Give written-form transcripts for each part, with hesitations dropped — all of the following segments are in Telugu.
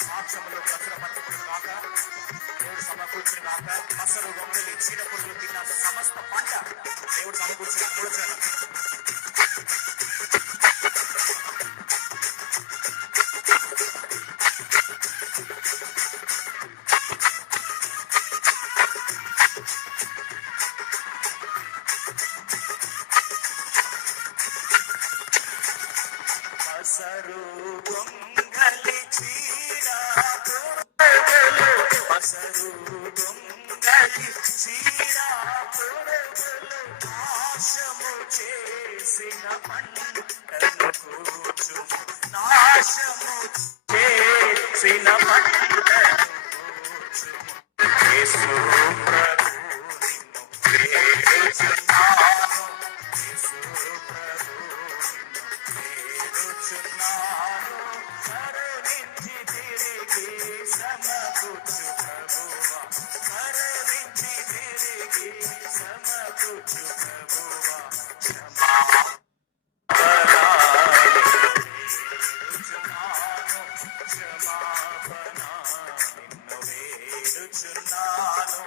సాక్ష్యములు ప్రచురపరచబడును గాక. దేవుడు సమకూర్చిన గాక. మసలు గొంగలి చీడపురుగులు తిన్న సమస్త పంట దేవుడు సమకూర్చిన కూర్చొని మసరు గొంగలి చీడ పసరు దొంగలి చీరా పొరుగులు నాశము చేసిన పంటను కూర్చుము నాశము చేసిన పంటను కూర్చుము యేసు ప్రభు నిన్ను వేడుచున్నాను యేసు ప్రభు నిన్ను వేడుచున్నాను కరుణించి తిరిగి సమకూర్చు ప్రభువా కరుణించి తిరిగి సమకూర్చు ప్రభువా క్షమాపణ నిన్ను వేడుచున్నాను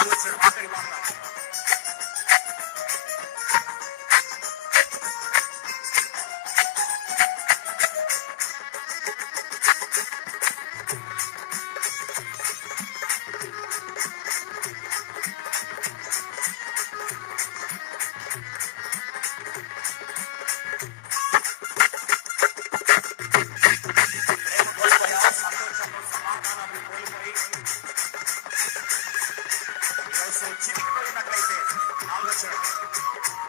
ఆఖరి మాట చిరిగిపోయినట్లయితే ఆలోచన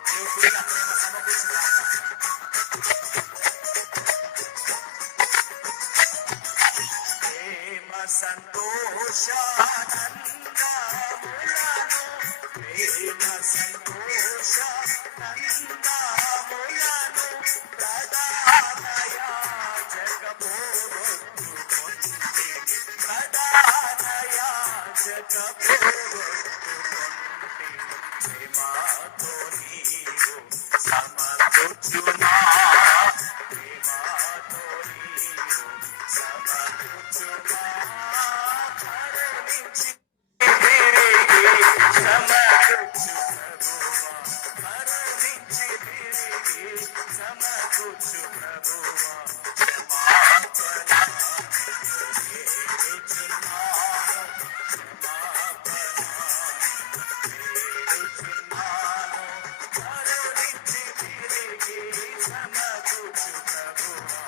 దేవుడి ప్రేమ సమకూర్చుగాక ప్రేమ సంతోషానందములను ప్రేమ సంతోషానందములను ప్రధాన యాజక పోగొట్టుకొంటిని ప్రధాన యాజక ప్రేమతో నీవు సమకూర్చుమా ప్రేమతో నీవు సమకూర్చుమా కరుణించి తిరిగి సమకూర్చు ప్రభువా కరుణించి తిరిగి సమకూర్చు ప్రభువా క్షమాపణ వేడుచున్నాను క్షమాపణ వేడుచున్నాను కరుణించి తిరిగి సమకూర్చు ప్రభువా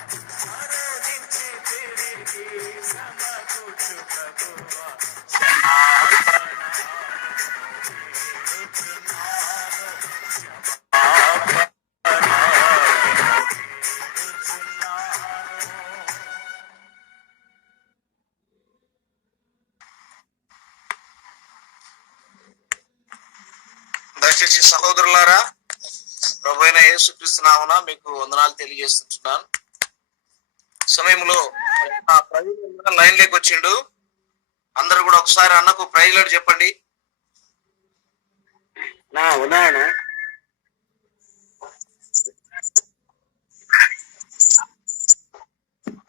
కరుణించి తిరిగి సమకూర్చు ప్రభువా క్షమాపణ వేడుచున్నాను క్షమాపణ వేడుచున్నాను. దయచేసి సహోదరులారా, ప్రభు అయిన యేసుక్రీస్తు నామమున మీకు వందనాలు తెలియజేస్తున్నాను. సమయంలో ఆ ప్రజలు లైన్ లేకి వచ్చిండు. అందరూ కూడా ఒకసారి అన్నకు ప్రైజ్లాడు చెప్పండి. నా ఉన్నాను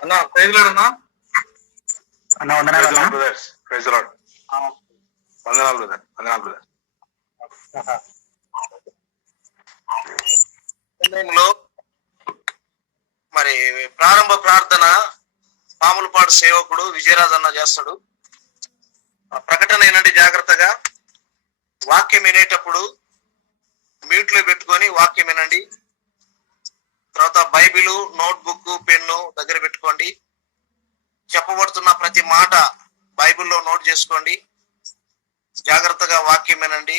అన్న ప్రైజ్లాడు అన్న. అన్న వందనాలు అన్న. ప్రైజ్లాడు. వందనాలు బ్రదర్. వందనాలు బ్రదర్. సమయంలో మరి ప్రారంభ ప్రార్థన పాములపాడు సేవకుడు విజయరాజ్ అన్న చేస్తాడు. ప్రకటన ఏనండి, జాగ్రత్తగా వాక్యం వినేటప్పుడు మ్యూట్ లో పెట్టుకొని వాక్యం వినండి. తర్వాత బైబిల్, నోట్బుక్, పెన్ను దగ్గర పెట్టుకోండి. చెప్పబడుతున్న ప్రతి మాట బైబిల్లో నోట్ చేసుకోండి. జాగ్రత్తగా వాక్యం వినండి.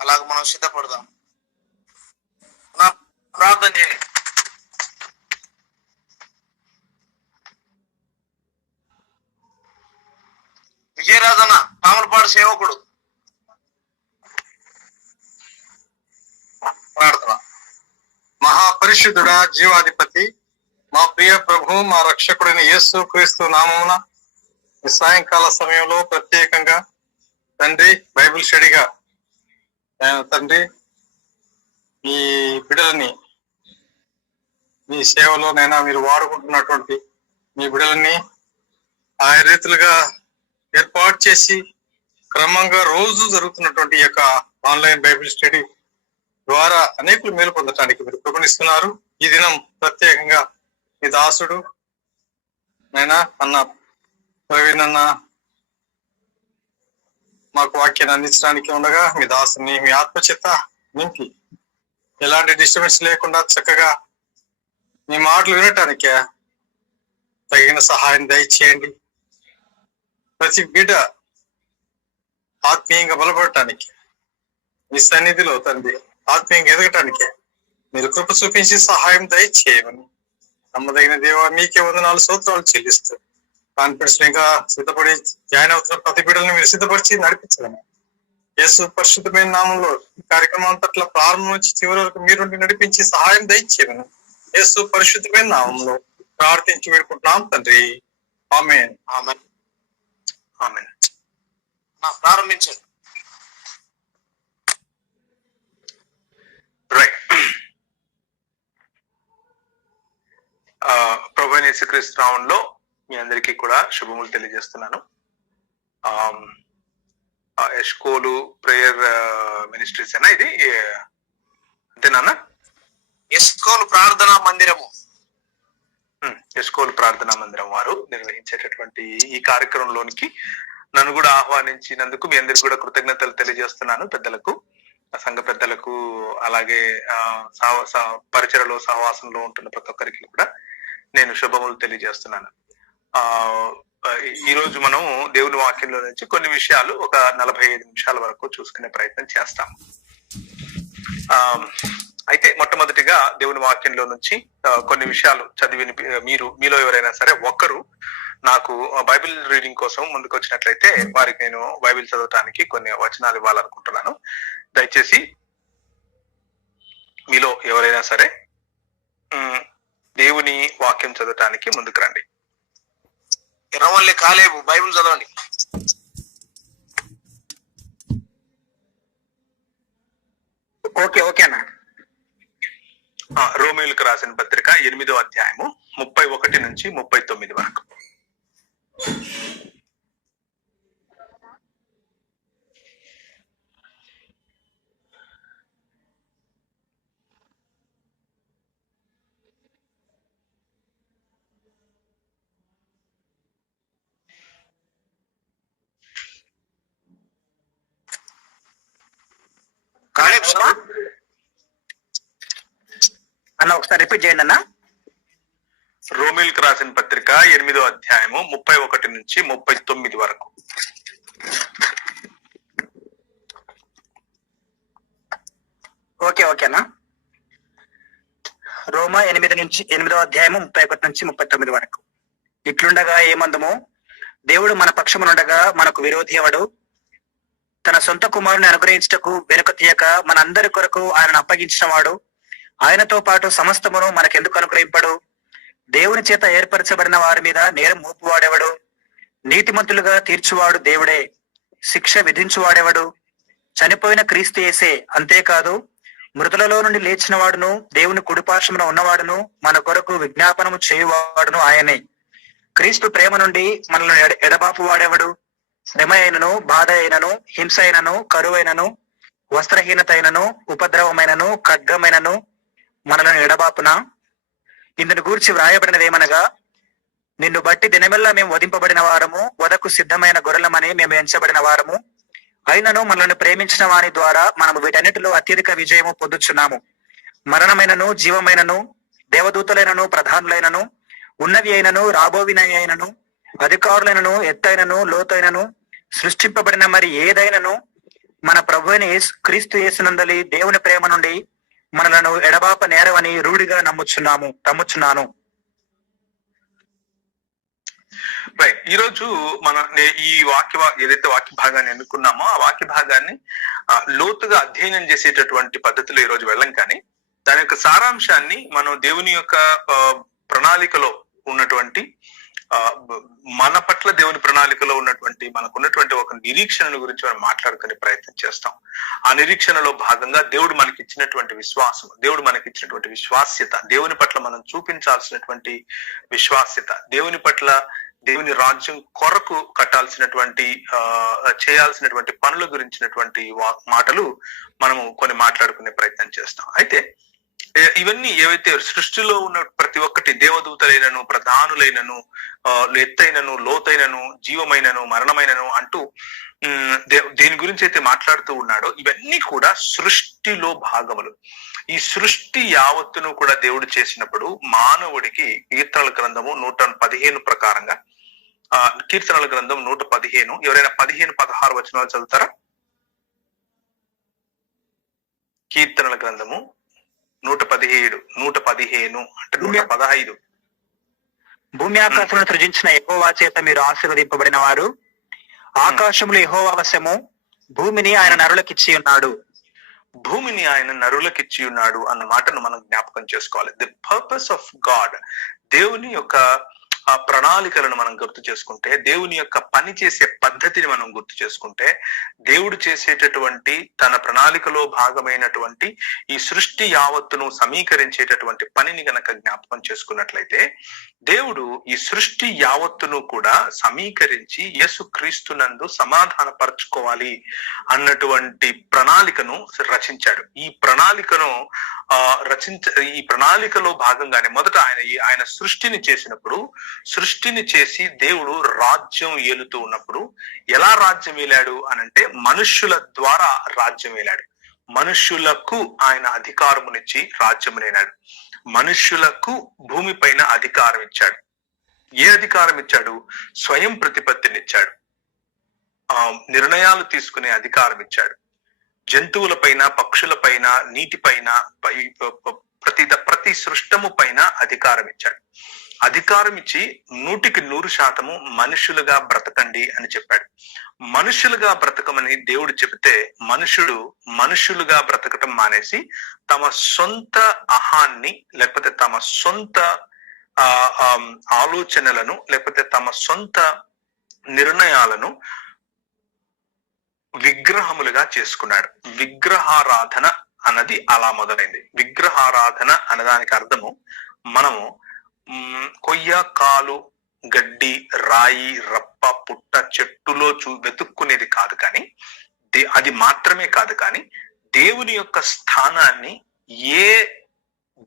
అలాగ మనం సిద్ధపడదాం. ప్రార్థన చేయండి. విజయరాజన్న పాములపాడు సేవకుడు ప్రార్థన. మహాపరిశుద్ధుడా, జీవాధిపతి, మా ప్రియ ప్రభు, మా రక్షకుడైన యేసు క్రీస్తు నామమున ఈ సాయంకాల సమయంలో ప్రత్యేకంగా తండ్రి బైబిల్ స్టడీగా తండ్రి మీ బిడ్డలని మీ సేవలోనైనా మీరు వాడుకుంటున్నటువంటి మీ బిడ్డలని ఆయా రీతులుగా ఏర్పాటు చేసి క్రమంగా రోజు జరుగుతున్నటువంటి ఈ యొక్క ఆన్లైన్ బైబిల్ స్టడీ ద్వారా అనేకులు మేలు పొందటానికి మీరు కృపణిస్తున్నారు. ఈ దినం ప్రత్యేకంగా మీ దాసుడు నైనా అన్న ప్రవీణ్ అన్న మాకు వాక్యాన్ని అందించడానికి ఉండగా మీ దాసుని మీ ఆత్మచేత నింపి ఎలాంటి డిస్టర్బెన్స్ లేకుండా చక్కగా మీ మాటలు వినటానికే తగిన సహాయం దయచేయండి. ప్రతి బిడ్డ ఆత్మీయంగా బలపడటానికి మీ సన్నిధిలో తండ్రి ఆత్మీయంగా ఎదగటానికి మీరు కృప చూపించి సహాయం దయచేయమని నమ్మదగిన దేవ మీకే వందనాలు స్తోత్రాలు చెల్లిస్తూ కాన్ఫిడెన్స్ ఇంకా సిద్ధపడి జాయిన్ అవుతున్న ప్రతి బిడ్డలను మీరు సిద్ధపరిచి నడిపించడం యేసు పరిశుద్ధమైన నామంలో ఈ కార్యక్రమం అంతట్లా ప్రారంభం నుంచి చివరి వరకు మీరు నడిపించి సహాయం దయచేయమని యేసు పరిశుద్ధమైన నామంలో ప్రార్థించి వేడుకుంటున్నాం తండ్రి. ఆమేన్. ఆమేన్. ఆమేన్. ప్రారంభించండి. రైట్. ప్రభువైన యేసుక్రీస్తు నామములో మీ అందరికీ కూడా శుభములు తెలియజేస్తున్నాను. ఎష్కోలు ప్రేయర్ మినిస్ట్రీస్ అయినా ఇది అంతేనా? ఎస్కోలు ప్రార్థనా మందిరము, ఎస్కోలు ప్రార్థనా మందిరం వారు నిర్వహించేటటువంటి ఈ కార్యక్రమంలోనికి నన్ను కూడా ఆహ్వానించినందుకు మీ అందరికి కూడా కృతజ్ఞతలు తెలియజేస్తున్నాను. పెద్దలకు, సంఘ పెద్దలకు, అలాగే పరిచయలో సహవాసంలో ఉంటున్న ప్రతి ఒక్కరికి కూడా నేను శుభములు తెలియజేస్తున్నాను. ఈ రోజు మనం దేవుని వాక్యంలో నుంచి కొన్ని విషయాలు ఒక 45 నిమిషాల వరకు చూసుకునే ప్రయత్నం చేస్తాం. అయితే మొట్టమొదటిగా దేవుని వాక్యంలో నుంచి కొన్ని విషయాలు చదివి మీలో ఎవరైనా సరే ఒక్కరు నాకు బైబిల్ రీడింగ్ కోసం ముందుకు వచ్చినట్లయితే వారికి నేను బైబిల్ చదవటానికి కొన్ని వచనాలు ఇవ్వాలనుకుంటున్నాను. దయచేసి మీలో ఎవరైనా సరే దేవుని వాక్యం చదవటానికి ముందుకు రండి. ఎర్రవల్లి కాలేబు బైబిల్ చదవండి. ఓకేనా? రోమీయులకు రాసిన పత్రిక 8వ అధ్యాయము 31 నుంచి 39 వరకు. కాలేబు అన్న ఒకసారి రిపీట్ చేయండి అన్న. రోమీయులకు రాసిన పత్రిక 8వ అధ్యాయము 31 నుంచి 39 వరకు. ఓకేనా? రోమా 8వ అధ్యాయము 31 నుంచి 39 వరకు. ఇట్లుండగా ఏమందము, దేవుడు మన పక్షమునుండగా మనకు విరోధి ఎవడు? తన సొంత కుమారుని అనుగ్రహించుటకు వెనుక తీయక మన అందరి కొరకు ఆయనను అప్పగించిన వాడు ఆయనతో పాటు సమస్తమును మనకెందుకు అనుగ్రహింపడు? దేవుని చేత ఏర్పరచబడిన వారి మీద నేరం మోపువాడెవడు? నీతిమంతులుగా తీర్చువాడు దేవుడే. శిక్ష విధించువాడెవడు? చనిపోయిన క్రీస్తు యేసే. అంతేకాదు, మృతులలో నుండి లేచిన వాడును, దేవుని కుడిపార్శ్వమున ఉన్నవాడును, మన కొరకు విజ్ఞాపనము చేయువాడును ఆయనే. క్రీస్తు ప్రేమ నుండి మనల్ని ఎడబాపు వాడెవడు? శ్రమ అయినను, బాధ అయినను, హింస అయినను, కరువైనను, వస్త్రహీనత అయినను, ఉపద్రవమైనను, ఖడ్గమైనను మనలను ఎడబాపున. ఇందును గూర్చి వ్రాయబడినదేమనగా, నిన్ను బట్టి దినమెల్లా మేము వధింపబడిన వారము, వదకు సిద్ధమైన గొర్రెలమని మేము ఎంచబడిన వారము. అయినను మనల్ని ప్రేమించిన వాని ద్వారా మనము వీటన్నిటిలో అత్యధిక విజయము పొందుచున్నాము. మరణమైనను, జీవమైనను, దేవదూతలైనను, ప్రధానులైనను, ఉన్నవి అయినను, రాబోవినవి అయినను, అధికారులైనను, ఎత్తైనను, లోతైనను, సృష్టింపబడిన మరి ఏదైనను మన ప్రభువైన క్రీస్తు యేసునందలి దేవుని ప్రేమ నుండి మనలను ఎడబాప నేరవని రూఢిగా నమ్ముచున్నాను. రైట్. ఈ రోజు మనం ఈ ఏదైతే వాక్య భాగాన్ని ఎన్నుకున్నామో ఆ వాక్య భాగాన్ని లోతుగా అధ్యయనం చేసేటటువంటి పద్ధతిలో ఈ రోజు వెళ్ళం, కానీ దాని యొక్క సారాంశాన్ని మనం దేవుని యొక్క ప్రణాళికలో ఉన్నటువంటి మన పట్ల దేవుని ప్రణాళికలో ఉన్నటువంటి మనకున్నటువంటి ఒక నిరీక్షణ గురించి మనం మాట్లాడుకునే ప్రయత్నం చేస్తాం. ఆ నిరీక్షణలో భాగంగా దేవుడు మనకి ఇచ్చినటువంటి విశ్వాసం, దేవుడు మనకి ఇచ్చినటువంటి విశ్వాస్యత, దేవుని పట్ల మనం చూపించాల్సినటువంటి విశ్వాస్యత, దేవుని పట్ల దేవుని రాజ్యం కొరకు కట్టాల్సినటువంటి చేయాల్సినటువంటి పనుల గురించినటువంటి మాటలు మనము కొన్ని మాట్లాడుకునే ప్రయత్నం చేస్తాం. అయితే ఇవన్నీ ఏవైతే సృష్టిలో ఉన్న ప్రతి ఒక్కటి దేవదూతలైనను, ప్రధానులైనను, ఎత్తైనను, లోతైనను, జీవమైనను, మరణమైనను అంటూ దేని గురించి అయితే మాట్లాడుతూ ఉన్నాడో ఇవన్నీ కూడా సృష్టిలో భాగములు. ఈ సృష్టి యావత్తును కూడా దేవుడు చేసినప్పుడు మానవుడికి కీర్తనల గ్రంథము 115 ప్రకారంగా, కీర్తనల గ్రంథం 115, ఎవరైనా 15-16 వచనాలు చదువుతారా? కీర్తనల గ్రంథము 117, 115 అంటే 115. భూమి ఆకాశములను సృజించిన యెహోవా చేత మీరు ఆశీర్వదింపబడిన వారు. ఆకాశములు యెహోవా వశము, భూమిని ఆయన నరులకిచ్చి ఉన్నాడు. భూమిని ఆయన నరులకిచ్చి ఉన్నాడు అన్న మాటను మనం జ్ఞాపకం చేసుకోవాలి. ది పర్పస్ ఆఫ్ గాడ్, దేవుని యొక్క ఆ ప్రణాళికలను మనం గుర్తు చేసుకుంటే, దేవుని యొక్క పని చేసే పద్ధతిని మనం గుర్తు చేసుకుంటే, దేవుడు చేసేటటువంటి తన ప్రణాళికలో భాగమైనటువంటి ఈ సృష్టి యావత్తును సమీకరించేటటువంటి పనిని గనక జ్ఞాపకం చేసుకున్నట్లయితే, దేవుడు ఈ సృష్టి యావత్తును కూడా సమీకరించి యేసుక్రీస్తునందు సమాధానపరచుకోవాలి అన్నటువంటి ప్రణాళికను రచించాడు. ఈ ప్రణాళికను ఈ ప్రణాళికలో భాగంగానే మొదట ఆయన సృష్టిని చేసినప్పుడు, సృష్టిని చేసి దేవుడు రాజ్యం ఏలుతూ ఉన్నప్పుడు ఎలా రాజ్యం ఏలాడు అనంటే మనుష్యుల ద్వారా రాజ్యం ఏలాడు. మనుష్యులకు ఆయన అధికారమునిచ్చి రాజ్యమునేనాడు. మనుష్యులకు భూమిపైన అధికారం ఇచ్చాడు. ఏ అధికారం ఇచ్చాడు? స్వయం ప్రతిపత్తినిచ్చాడు. నిర్ణయాలు తీసుకునే అధికారం ఇచ్చాడు. జంతువులపైన, పక్షులపైన, నీటిపైన, ప్రతి సృష్టము పైన అధికారం ఇచ్చాడు. అధికారం ఇచ్చి 100% మనుషులుగా బ్రతకండి అని చెప్పాడు. మనుషులుగా బ్రతకమని దేవుడు చెబితే మనుషులుగా బ్రతకటం మానేసి తమ సొంత అహాన్ని, లేకపోతే తమ సొంత ఆలోచనలను, లేకపోతే తమ సొంత నిర్ణయాలను విగ్రహములుగా చేసుకున్నాడు. విగ్రహారాధన అన్నది అలా మొదలైంది. విగ్రహారాధన అన్నదానికి అర్థము, మనము కొయ్య, కాలు, గడ్డి, రాయి, రప్ప, పుట్ట, చెట్టులో వెతుక్కునేది కాదు, కానీ అది మాత్రమే కాదు, కానీ దేవుని యొక్క స్థానాన్ని ఏ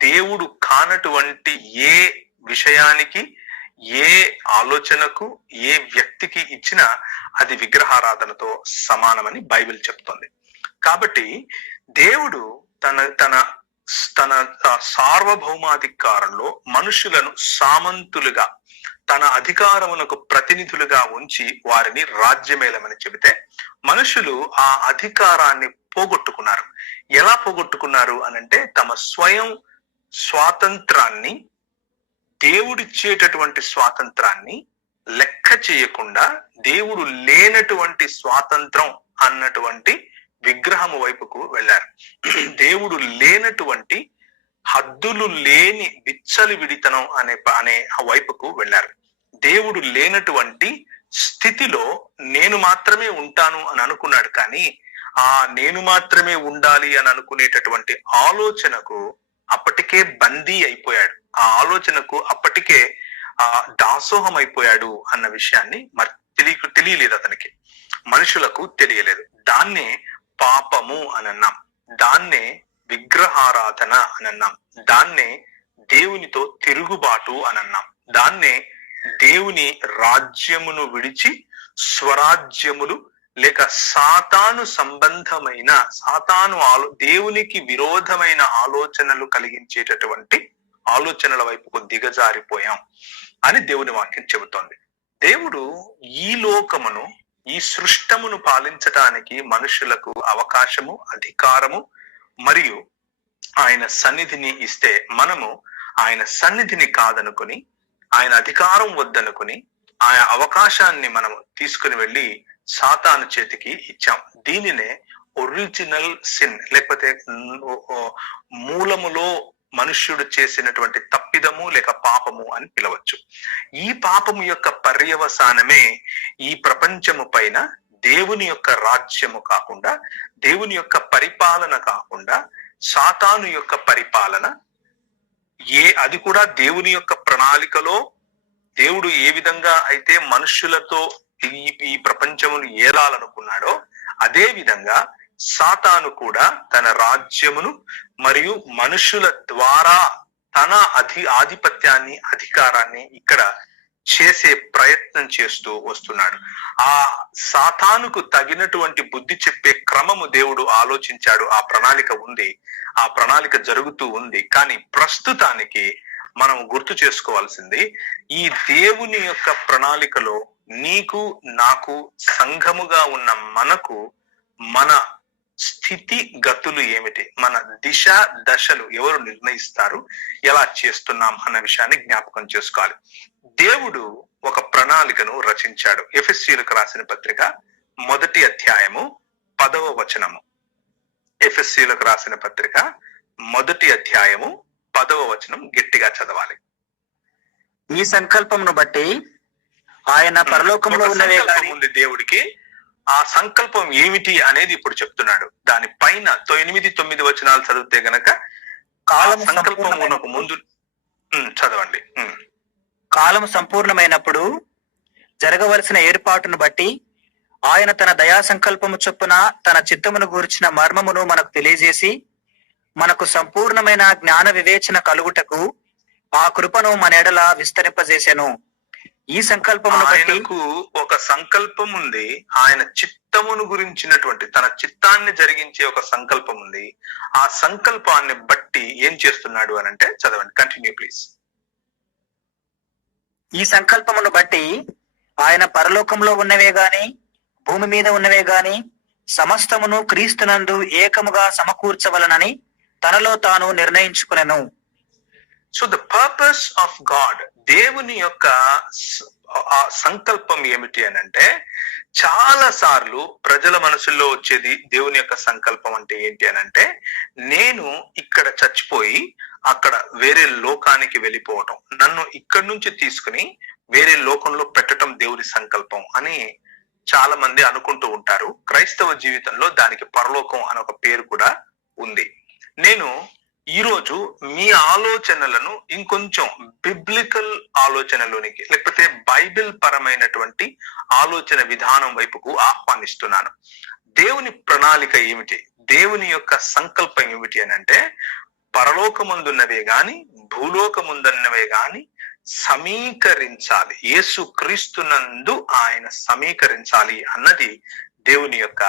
దేవుడు కానటువంటి ఏ విషయానికి, ఏ ఆలోచనకు, ఏ వ్యక్తికి ఇచ్చినా అది విగ్రహారాధనతో సమానమని బైబిల్ చెప్తోంది. కాబట్టి దేవుడు తన సార్వభౌమాధికారంలో మనుషులను సామంతులుగా, తన అధికారమునకు ప్రతినిధులుగా ఉంచి వారిని రాజ్యమేలమని చెబితే, మనుషులు ఆ అధికారాన్ని పోగొట్టుకున్నారు. ఎలా పోగొట్టుకున్నారు అనంటే, తమ స్వయం స్వాతంత్రాన్ని, దేవుడిచ్చేటటువంటి స్వాతంత్రాన్ని లెక్క చేయకుండా దేవుడు లేనటువంటి స్వాతంత్రం అన్నటువంటి విగ్రహము వైపుకు వెళ్ళారు. దేవుడు లేనటువంటి, హద్దులు లేని విచ్చలవిడితనం అనే వైపుకు వెళ్ళారు. దేవుడు లేనటువంటి స్థితిలో నేను మాత్రమే ఉంటాను అని అనుకున్నాడు, కానీ ఆ నేను మాత్రమే ఉండాలి అని అనుకునేటటువంటి ఆలోచనకు అప్పటికే బందీ అయిపోయాడు. ఆ ఆలోచనకు అప్పటికే దాసోహం అయిపోయాడు అన్న విషయాన్ని తెలియలేదు అతనికి, మనుషులకు తెలియలేదు. దాన్నే పాపము అని అన్నాం, దాన్నే విగ్రహారాధన అని అన్నాం, దాన్నే దేవునితో తిరుగుబాటు అని అన్నాం, దాన్నే దేవుని రాజ్యమును విడిచి స్వరాజ్యములు లేక సాతాను సంబంధమైన, దేవునికి విరోధమైన ఆలోచనలు కలిగించేటటువంటి ఆలోచనల వైపుకు దిగజారిపోయాం అని దేవుని వాక్యం చెబుతోంది. దేవుడు ఈ లోకమును, ఈ సృష్టమును పాలించటానికి మనుషులకు అవకాశము, అధికారము మరియు ఆయన సన్నిధిని ఇస్తే, మనము ఆయన సన్నిధిని కాదనుకుని, ఆయన అధికారం వద్దనుకుని, ఆయన అవకాశాన్ని మనము తీసుకుని వెళ్ళి సాతాను చేతికి ఇచ్చాం. దీనినే ఒరిజినల్ సిన్, లేకపోతే మూలములో మనుష్యుడు చేసినటువంటి తప్పిదము లేక పాపము అని పిలవచ్చు. ఈ పాపము యొక్క పర్యవసానమే ఈ ప్రపంచము పైన దేవుని యొక్క రాజ్యము కాకుండా, దేవుని యొక్క పరిపాలన కాకుండా, సాతాను యొక్క పరిపాలన, అది కూడా దేవుని యొక్క ప్రణాళికలో దేవుడు ఏ విధంగా అయితే మనుష్యులతో ఈ ప్రపంచమును ఏలాలనుకున్నాడో, అదే విధంగా సాతాను కూడా తన రాజ్యమును మరియు మనుషుల ద్వారా తన ఆధిపత్యాన్ని, అధికారాన్ని ఇక్కడ చేసే ప్రయత్నం చేస్తూ వస్తున్నాడు. ఆ సాతానుకు తగినటువంటి బుద్ధి చెప్పే క్రమము దేవుడు ఆలోచించాడు. ఆ ప్రణాళిక ఉంది, ఆ ప్రణాళిక జరుగుతూ ఉంది. కానీ ప్రస్తుతానికి మనం గుర్తు చేసుకోవాల్సింది, ఈ దేవుని యొక్క ప్రణాళికలో నీకు, నాకు, సంఘముగా ఉన్న మనకు మన స్థితి గతులు ఏమిటి, మన దిశ దశలు ఎవరు నిర్ణయిస్తారు, ఎలా చేస్తున్నాం అన్న విషయాన్ని జ్ఞాపకం చేసుకోవాలి. దేవుడు ఒక ప్రణాళికను రచించాడు. ఎఫెసీయులకు రాసిన పత్రిక 1వ అధ్యాయము 10వ వచనము. ఎఫెసీయులకు రాసిన పత్రిక 1వ అధ్యాయము 10వ వచనం గట్టిగా చదవాలి. ఈ సంకల్పమును బట్టి ఆయన పరలోకంలో ఉన్నవే గాని ఉంది దేవుడికి. ఆ సంకల్పం ఏమిటి అనేది ఇప్పుడు చెప్తున్నాడు. దాని పైన 8, 9 వచనాలు చదివితే గనక సంకల్పమునకు ముందు చదవండి. కాలం సంపూర్ణమైనప్పుడు జరగవలసిన ఏర్పాటును బట్టి ఆయన తన దయా సంకల్పము చొప్పున తన చిత్తమును గూర్చిన మర్మమును మనకు తెలియజేసి, మనకు సంపూర్ణమైన జ్ఞాన వివేచన కలుగుటకు ఆ కృపను మన ఎడల విస్తరింపజేసెను. ఈ సంకల్పమును ఆయనకు ఒక సంకల్పం ఉంది. ఆయన చిత్తమును గురించినటువంటి తన చిత్తాన్ని జరిగించే ఒక సంకల్పం ఉంది. ఆ సంకల్పాన్ని బట్టి ఏం చేస్తున్నాడు అని అంటే, చదవండి, కంటిన్యూ ప్లీజ్. ఈ సంకల్పమును బట్టి ఆయన పరలోకంలో ఉన్నవే గాని భూమి మీద ఉన్నవే గాని సమస్తమును క్రీస్తునందు ఏకముగా సమకూర్చవలనని తనలో తాను నిర్ణయించుకునెను. So the purpose of God, దేవుని యొక్క సంకల్పం ఏమిటి అని అంటే, చాలా సార్లు ప్రజల మనసుల్లో వచ్చేది దేవుని యొక్క సంకల్పం అంటే ఏంటి అని అంటే, నేను ఇక్కడ చచ్చిపోయి అక్కడ వేరే లోకానికి వెళ్ళిపోవటం, నన్ను ఇక్కడి నుంచి తీసుకుని వేరే లోకంలో పెట్టడం దేవుని సంకల్పం అని చాలా మంది అనుకుంటూ ఉంటారు. క్రైస్తవ జీవితంలో దానికి పరలోకం అని ఒక పేరు కూడా ఉంది. నేను ఈరోజు మీ ఆలోచనలను ఇంకొంచెం బిబ్లికల్ ఆలోచనలోనికి, లేకపోతే బైబిల్ పరమైనటువంటి ఆలోచన విధానం వైపుకు ఆహ్వానిస్తున్నాను. దేవుని ప్రణాళిక ఏమిటి, దేవుని యొక్క సంకల్పం ఏమిటి అని అంటే, పరలోకముందున్నవే గాని భూలోకముందున్నవే గాని సమీకరించాలి, యేసు క్రీస్తునందు ఆయన సమీకరించాలి అన్నది దేవుని యొక్క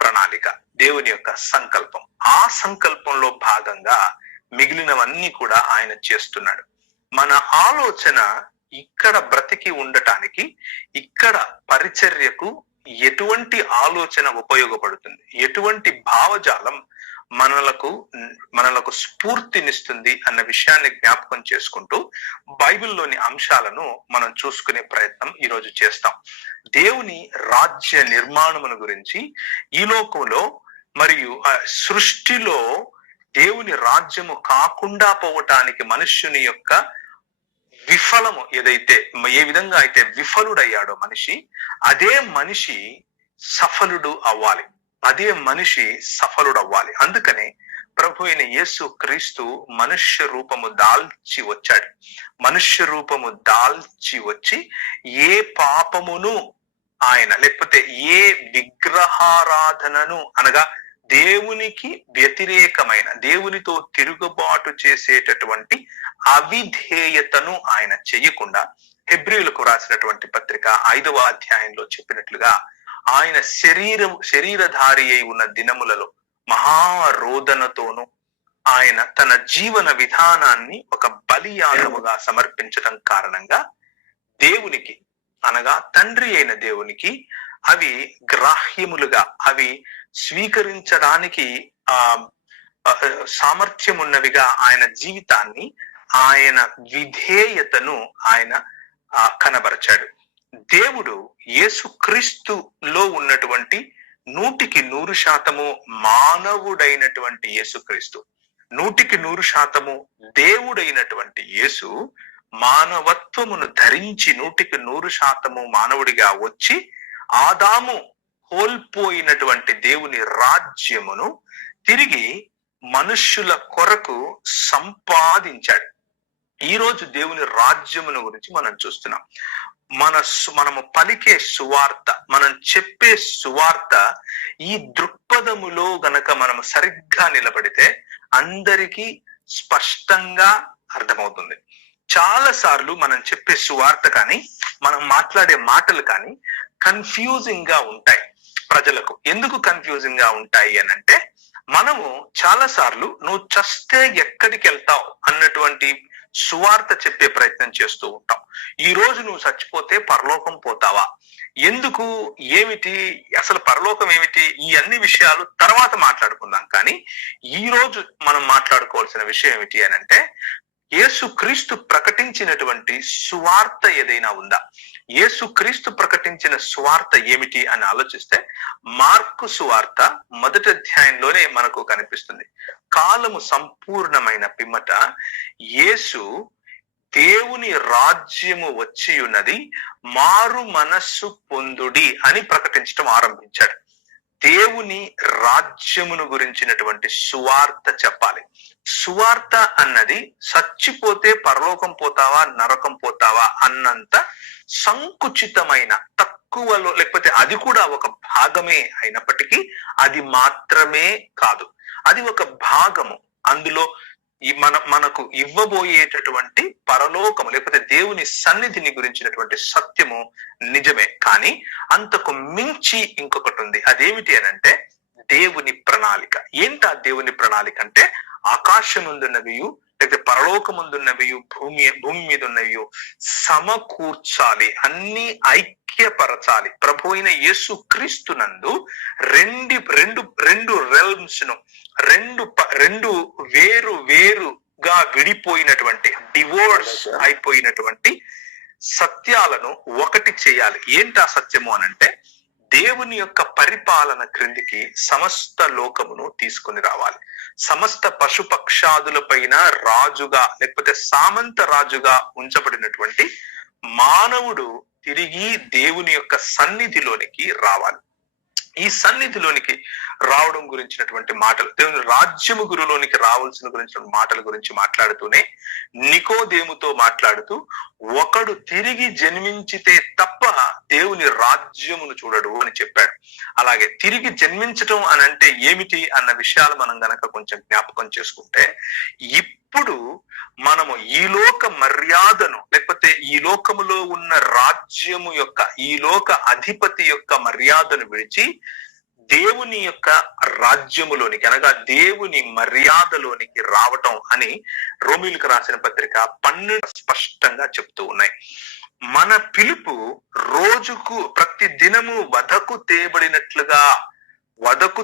ప్రణాళిక, దేవుని యొక్క సంకల్పం. ఆ సంకల్పంలో భాగంగా మిగిలినవన్నీ కూడా ఆయన చేస్తున్నాడు. మన ఆలోచన ఇక్కడ బ్రతికి ఉండటానికి, ఇక్కడ పరిచర్యకు ఎటువంటి ఆలోచన ఉపయోగపడుతుంది, ఎటువంటి భావజాలం మనలకు స్ఫూర్తినిస్తుంది అన్న విషయాన్ని జ్ఞాపకం చేసుకుంటూ బైబిల్లోని అంశాలను మనం చూసుకునే ప్రయత్నం ఈరోజు చేస్తాం. దేవుని రాజ్య నిర్మాణమును గురించి, ఈ లోకంలో మరియు సృష్టిలో దేవుని రాజ్యము కాకుండా పోవటానికి మనుష్యుని యొక్క విఫలము ఏ విధంగా అయితే విఫలుడయ్యాడో మనిషి, అదే మనిషి సఫలుడు అవ్వాలి, అదే మనిషి సఫలుడవ్వాలి. అందుకనే ప్రభు అయిన యేసు క్రీస్తు మనుష్య రూపము దాల్చి వచ్చాడు. మనుష్య రూపము దాల్చి వచ్చి ఏ పాపమును ఆయన, లేకపోతే ఏ విగ్రహారాధనను, అనగా దేవునికి వ్యతిరేకమైన, దేవునితో తిరుగుబాటు చేసేటటువంటి అవిధేయతను ఆయన చెయ్యకుండా, హెబ్రీయులకు రాసినటువంటి పత్రిక 5వ అధ్యాయంలో చెప్పినట్లుగా, ఆయన శరీరధారి అయి ఉన్న దినములలో మహారోదనతోను ఆయన తన జీవన విధానాన్ని ఒక బలియాగముగా సమర్పించడం కారణంగా దేవునికి, అనగా తండ్రి అయిన దేవునికి అవి గ్రాహ్యములుగా, అవి స్వీకరించడానికి సామర్థ్యం ఉన్నవిగా ఆయన జీవితాన్ని, ఆయన విధేయతను ఆయన కనబరచాడు. దేవుడు యేసు క్రీస్తులో ఉన్నటువంటి 100% మానవుడైనటువంటి యేసుక్రీస్తు, 100% దేవుడైనటువంటి యేసు మానవత్వమును ధరించి 100% మానవుడిగా వచ్చి ఆదాము కోల్పోయినటువంటి దేవుని రాజ్యమును తిరిగి మనుష్యుల కొరకు సంపాదించాడు. ఈ రోజు దేవుని రాజ్యమును గురించి మనం చూస్తున్నాం. మనము పలికే సువార్త, మనం చెప్పే సువార్త ఈ దృక్పథం దృక్పథములో గనక మనం సరిగ్గా నిలబడితే అందరికీ స్పష్టంగా అర్థమవుతుంది. చాలా సార్లు మనం చెప్పే సువార్త కానీ మనం మాట్లాడే మాటలు కానీ కన్ఫ్యూజింగ్ గా ఉంటాయి ప్రజలకు. ఎందుకు కన్ఫ్యూజింగ్ గా ఉంటాయి అని అంటే, మనము చాలా సార్లు నువ్వు చస్తే ఎక్కడికి వెళ్తావు అన్నటువంటి సువార్త చెప్పే ప్రయత్నం చేస్తూ ఉంటాం. ఈ రోజు నువ్వు చచ్చిపోతే పరలోకం పోతావా, ఎందుకు, ఏమిటి, అసలు పరలోకం ఏమిటి, ఈ అన్ని విషయాలు తర్వాత మాట్లాడుకుందాం. కానీ ఈ రోజు మనం మాట్లాడుకోవాల్సిన విషయం ఏమిటి అని అంటే, యేసుక్రీస్తు ప్రకటించినటువంటి సువార్త ఏదైనా ఉందా? యేసుక్రీస్తు ప్రకటించిన సువార్త ఏమిటి అని ఆలోచిస్తే మార్కు సువార్త 1వ అధ్యాయంలోనే మనకు కనిపిస్తుంది. కాలము సంపూర్ణమైన పిమ్మట యేసు దేవుని రాజ్యము వచ్చి ఉన్నది, మారు మనస్సు పొందుడి అని ప్రకటించడం ఆరంభించాడు. దేవుని రాజ్యమును గురించినటువంటి సువార్త చెప్పాలి. సువార్త అన్నది చచ్చిపోతే పరలోకం పోతావా నరకం పోతావా అన్నంత సంకుచితమైన, తక్కువలో, లేకపోతే అది కూడా ఒక భాగమే అయినప్పటికీ అది మాత్రమే కాదు, అది ఒక భాగము. అందులో మనకు ఇవ్వబోయేటటువంటి పరలోకము లేకపోతే దేవుని సన్నిధిని గురించినటువంటి సత్యము నిజమే. కానీ అంతకు మించి ఇంకొకటి ఉంది. అదేమిటి అని అంటే దేవుని ప్రణాళిక. ఏంటా దేవుని ప్రణాళిక అంటే, ఆకాశముందున్నవియు లేకపోతే పరలోకముందున్నవియు భూమి మీద ఉన్నవియు సమకూర్చాలి, అన్ని ఐక్యపరచాలి. ప్రభు అయిన యేసు క్రీస్తునందు రెండు రెల్మ్స్ ను రెండు వేరుగా విడిపోయినటువంటి, డివోర్స్ అయిపోయినటువంటి సత్యాలను ఒకటి చేయాలి. ఏంటి ఆ సత్యము అనంటే, దేవుని యొక్క పరిపాలన క్రిందికి సమస్త లోకమును తీసుకుని రావాలి. సమస్త పశుపక్షాదుల పైన రాజుగా లేకపోతే సామంత రాజుగా ఉంచబడినటువంటి మానవుడు తిరిగి దేవుని యొక్క సన్నిధిలోనికి రావాలి. ఈ సన్నిధిలోనికి రావడం గురించినటువంటి మాటలు, దేవుని రాజ్యము గురులోనికి రావాల్సిన గురించిన మాటల గురించి మాట్లాడుతూనే నికోదేముతో మాట్లాడుతూ, ఒకడు తిరిగి జన్మించితే తప్ప దేవుని రాజ్యమును చూడడు అని చెప్పాడు. అలాగే తిరిగి జన్మించటం అని అంటే ఏమిటి అన్న విషయాలు మనం గనక కొంచెం జ్ఞాపకం చేసుకుంటే, ఇప్పుడు మనము ఈ లోక మర్యాదను లేకపోతే ఈ లోకములో ఉన్న రాజ్యము యొక్క, ఈ లోక అధిపతి యొక్క మర్యాదను విడిచి దేవుని యొక్క రాజ్యములోనికి అనగా దేవుని మర్యాదలోనికి రావటం అని రోమీయులకు రాసిన పత్రిక 12 స్పష్టంగా చెప్తూ ఉన్నాయి. మన పిలుపు రోజుకు ప్రతి దినము వధకు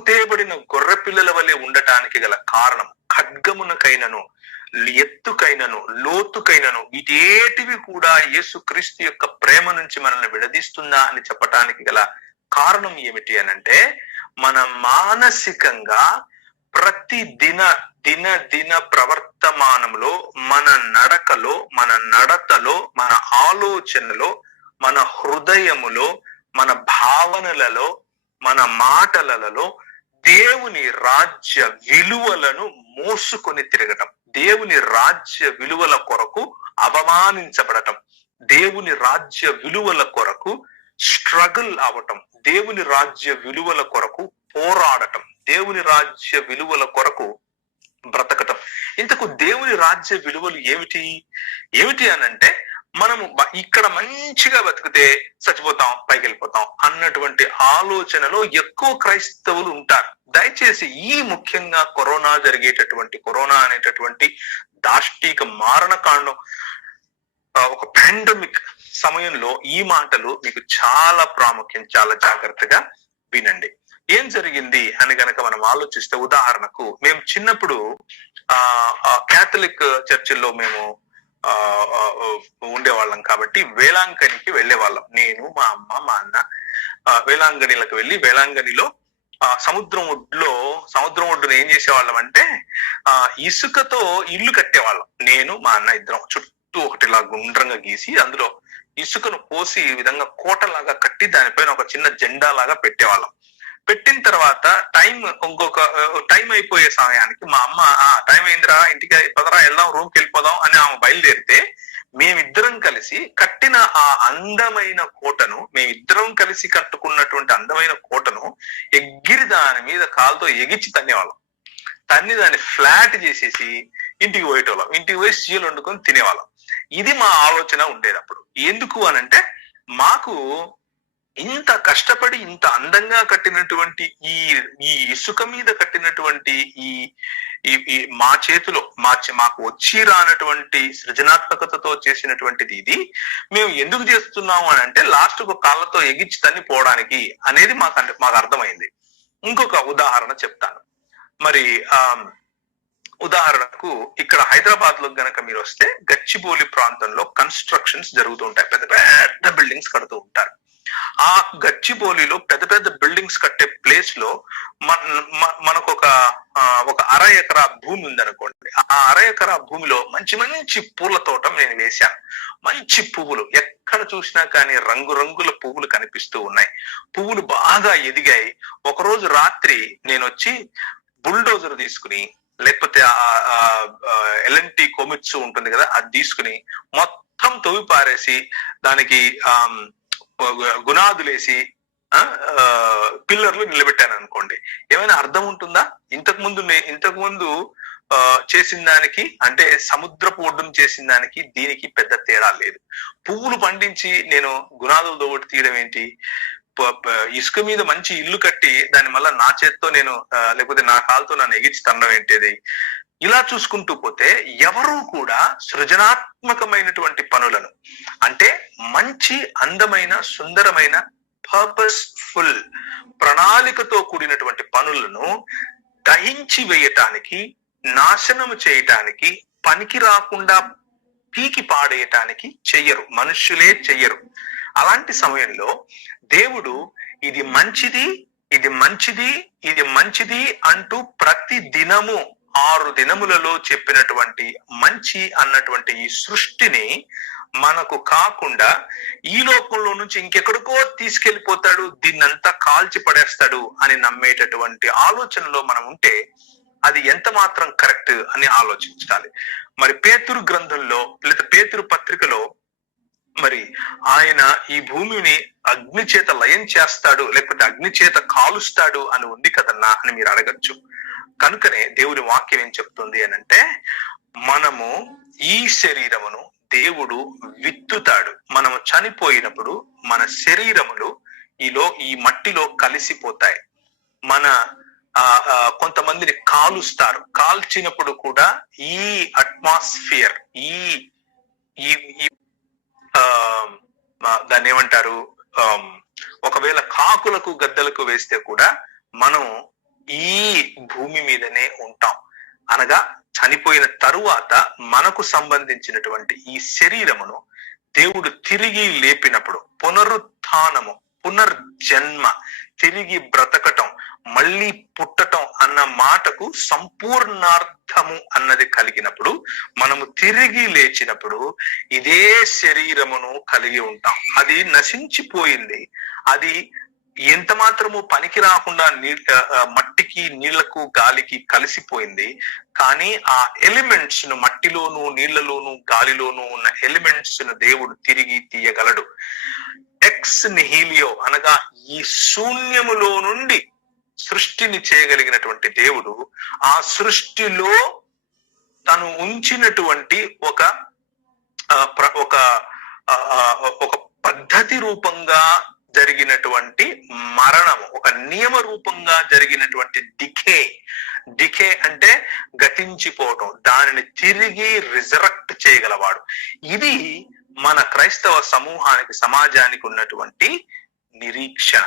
తేబడిన గొర్రె పిల్లల వలె ఉండటానికి గల కారణం, ఖడ్గమునకైనను ఎత్తుకైనను లోతుకైనను వీటేటివి కూడా యేసు క్రీస్తు యొక్క ప్రేమ నుంచి మనల్ని విడదీస్తుందా అని చెప్పటానికి గల కారణం ఏమిటి అనంటే, మన మానసికంగా ప్రతి దిన ప్రవర్తమానంలో, మన నడకలో, మన నడతలో, మన ఆలోచనలో, మన హృదయములో, మన భావనలలో, మన మాటలలో దేవుని రాజ్య విలువలను మోసుకొని తిరగటం, దేవుని రాజ్య విలువల కొరకు అవమానించబడటం, దేవుని రాజ్య విలువల కొరకు స్ట్రగుల్ అవటం, దేవుని రాజ్య విలువల కొరకు పోరాడటం, దేవుని రాజ్య విలువల కొరకు బ్రతకటం. ఇంతకు దేవుని రాజ్య విలువలు ఏమిటి అనంటే, మనము ఇక్కడ మంచిగా బతికితే చచ్చిపోతాం, పైకి వెళ్ళిపోతాం అన్నటువంటి ఆలోచనలో ఎక్కువ క్రైస్తవులు ఉంటారు. దయచేసి ఈ ముఖ్యంగా కరోనా అనేటటువంటి దాష్టిక మారణకాండం, ఒక పాండమిక్ సమయంలో ఈ మాటలు మీకు చాలా ప్రాముఖ్యం. చాలా జాగ్రత్తగా వినండి. ఏం జరిగింది అని గనక మనం ఆలోచిస్తే, ఉదాహరణకు మేము చిన్నప్పుడు క్యాథలిక్ చర్చిల్లో మేము ఉండేవాళ్ళం కాబట్టి వేలాంకనికి వెళ్లే వాళ్ళం. నేను, మా అమ్మ, మా అన్న వేలాంగణిలకు వెళ్ళి వేలాంగణిలో సముద్రం ఒడ్డున ఏం చేసేవాళ్ళం అంటే ఇసుకతో ఇల్లు కట్టేవాళ్ళం. నేను, మా అన్న ఇద్దరం చుట్టూ ఒకటిలా గుండ్రంగా గీసి అందులో ఇసుకను పోసి ఈ విధంగా కోటలాగా కట్టి దానిపైన ఒక చిన్న జెండా లాగా పెట్టేవాళ్ళం. పెట్టిన తర్వాత టైం అయిపోయే సమయానికి మా అమ్మ, టైం అయిందిరా, ఇంటికి పదరా, వెళ్దాం, రూమ్కి వెళ్ళిపోదాం అని ఆమె బయలుదేరితే మేమిద్దరం కలిసి కట్టిన ఆ అందమైన కోటను, మేమిద్దరం కలిసి కట్టుకున్నటువంటి అందమైన కోటను ఎగిరి దాని మీద కాలుతో ఎగిచ్చి తన్నేవాళ్ళం. తన్ని దాన్ని ఫ్లాట్ చేసేసి ఇంటికి పోయేటోళ్ళం. ఇంటికి పోయి సీలు వండుకొని తినేవాళ్ళం. ఇది మా ఆలోచన ఉండేది అప్పుడు. ఎందుకు అనంటే మాకు ఇంత కష్టపడి ఇంత అందంగా కట్టినటువంటి ఈ ఇసుక మీద కట్టినటువంటి ఈ మా చేతిలో మాకు వచ్చి రానటువంటి సృజనాత్మకతతో చేసినటువంటిది ఇది మేము ఎందుకు చేస్తున్నాము అని అంటే లాస్ట్ కు కాళ్ళతో ఎగిచ్చి తన్ని పోవడానికి అనేది మాకు అర్థమైంది. ఇంకొక ఉదాహరణ చెప్తాను. మరి ఉదాహరణకు ఇక్కడ హైదరాబాద్ లో గనక మీరు వస్తే గచ్చిబౌలి ప్రాంతంలో కన్స్ట్రక్షన్స్ జరుగుతూ ఉంటాయి. పెద్ద పెద్ద బిల్డింగ్స్ కడుతూ ఉంటారు. ఆ గచ్చిబౌలిలో పెద్ద పెద్ద బిల్డింగ్స్ కట్టే ప్లేస్ లో మనకు ఒక అర ఎకరా భూమి ఉందనుకోండి. ఆ అర ఎకరా భూమిలో మంచి మంచి పూల తోట నేను వేశాను. మంచి పువ్వులు ఎక్కడ చూసినా కానీ రంగురంగుల పువ్వులు కనిపిస్తూ ఉన్నాయి. పువ్వులు బాగా ఎదిగాయి. ఒకరోజు రాత్రి నేను వచ్చి బుల్డోజర్ తీసుకుని, లేకపోతే ఎల్ఎన్టీ కొమిట్స్ ఉంటుంది కదా, అది తీసుకుని మొత్తం తవ్వి పారేసి దానికి గునాదులేసి పిల్లర్లు నిలబెట్టాను అనుకోండి. ఏమైనా అర్థం ఉంటుందా? ఇంతకు ముందు చేసిన దానికి, అంటే సముద్రపు ఒడ్డును చేసిన దానికి దీనికి పెద్ద తేడా లేదు. పువ్వులు పండించి నేను గునాదులు దోబట్టి తీయడం ఏంటి? ఇసుక మీద మంచి ఇల్లు కట్టి దాని మళ్ళా నా చేత్తో నేను, లేకపోతే నా కాలుతో నన్ను ఎగిచి తన్నడం ఏంటిది? ఇలా చూసుకుంటూ పోతే ఎవరూ కూడా సృజనాత్మకమైనటువంటి పనులను, అంటే మంచి అందమైన సుందరమైన పర్పస్ఫుల్ ప్రణాళికతో కూడినటువంటి పనులను దహించి వేయటానికి, నాశనము చేయటానికి, పనికి రాకుండా పీకి పాడేయటానికి చెయ్యరు, మనుష్యులే చెయ్యరు. అలాంటి సమయంలో దేవుడు ఇది మంచిది, ఇది మంచిది, ఇది మంచిది అంటూ ప్రతి దినము 6 దినములలో చెప్పినటువంటి మంచి అన్నటువంటి ఈ సృష్టిని మనకు కాకుండా ఈ లోకంలో నుంచి ఇంకెక్కడికో తీసుకెళ్లిపోతాడు, దీన్నంతా కాల్చి పడేస్తాడు అని నమ్మేటటువంటి ఆలోచనలో మనం ఉంటే అది ఎంత మాత్రం కరెక్ట్ అని ఆలోచించాలి. మరి పేతురు గ్రంథంలో లేదా పేతురు పత్రికలో మరి ఆయన ఈ భూమిని అగ్ని చేత లయం చేస్తాడు, లేకపోతే అగ్ని చేత కాలుస్తాడు అని ఉంది కదన్నా అని మీరు అడగచ్చు. కనుకనే దేవుని వాక్యం ఏం చెప్తుంది అని అంటే, మనము ఈ శరీరమును దేవుడు విత్తుతాడు. మనము చనిపోయినప్పుడు మన శరీరములు ఈ మట్టిలో కలిసిపోతాయి. మన కొంతమందిని కాలుస్తారు. కాల్చినప్పుడు కూడా ఈ అట్మాస్ఫియర్, దాన్ని ఏమంటారు, ఒకవేళ కాకులకు గద్దలకు వేస్తే కూడా మనం ఈ భూమి మీదనే ఉంటాం. అనగా చనిపోయిన తరువాత మనకు సంబంధించినటువంటి ఈ శరీరమును దేవుడు తిరిగి లేపినప్పుడు, పునరుత్థానము, పునర్జన్మ, తిరిగి బ్రతకటం, మళ్ళీ పుట్టటం అన్న మాటకు సంపూర్ణార్థము అన్నది కలిగినప్పుడు, మనము తిరిగి లేచినప్పుడు ఇదే శరీరమును కలిగి ఉంటాం. అది నశించిపోయింది. అది ఎంత మాత్రము పనికి రాకుండా మట్టికి, నీళ్లకు, గాలికి కలిసిపోయింది. కానీ ఆ ఎలిమెంట్స్ ను, మట్టిలోను, నీళ్లలోను, గాలిలోను ఉన్న ఎలిమెంట్స్ ను దేవుడు తిరిగి తీయగలడు. ఎక్స్ నిహిలియో అనగా ఈ శూన్యములో నుండి సృష్టిని చేయగలిగినటువంటి దేవుడు ఆ సృష్టిలో తను ఉంచినటువంటి ఒక పద్ధతి రూపంగా జరిగినటువంటి మరణము, ఒక నియమ రూపంగా జరిగినటువంటి డికే అంటే గతించిపోవటం, దానిని తిరిగి రిజరెక్ట్ చేయగలవాడు. ఇది మన క్రైస్తవ సమూహానికి, సమాజానికి ఉన్నటువంటి నిరీక్షణ.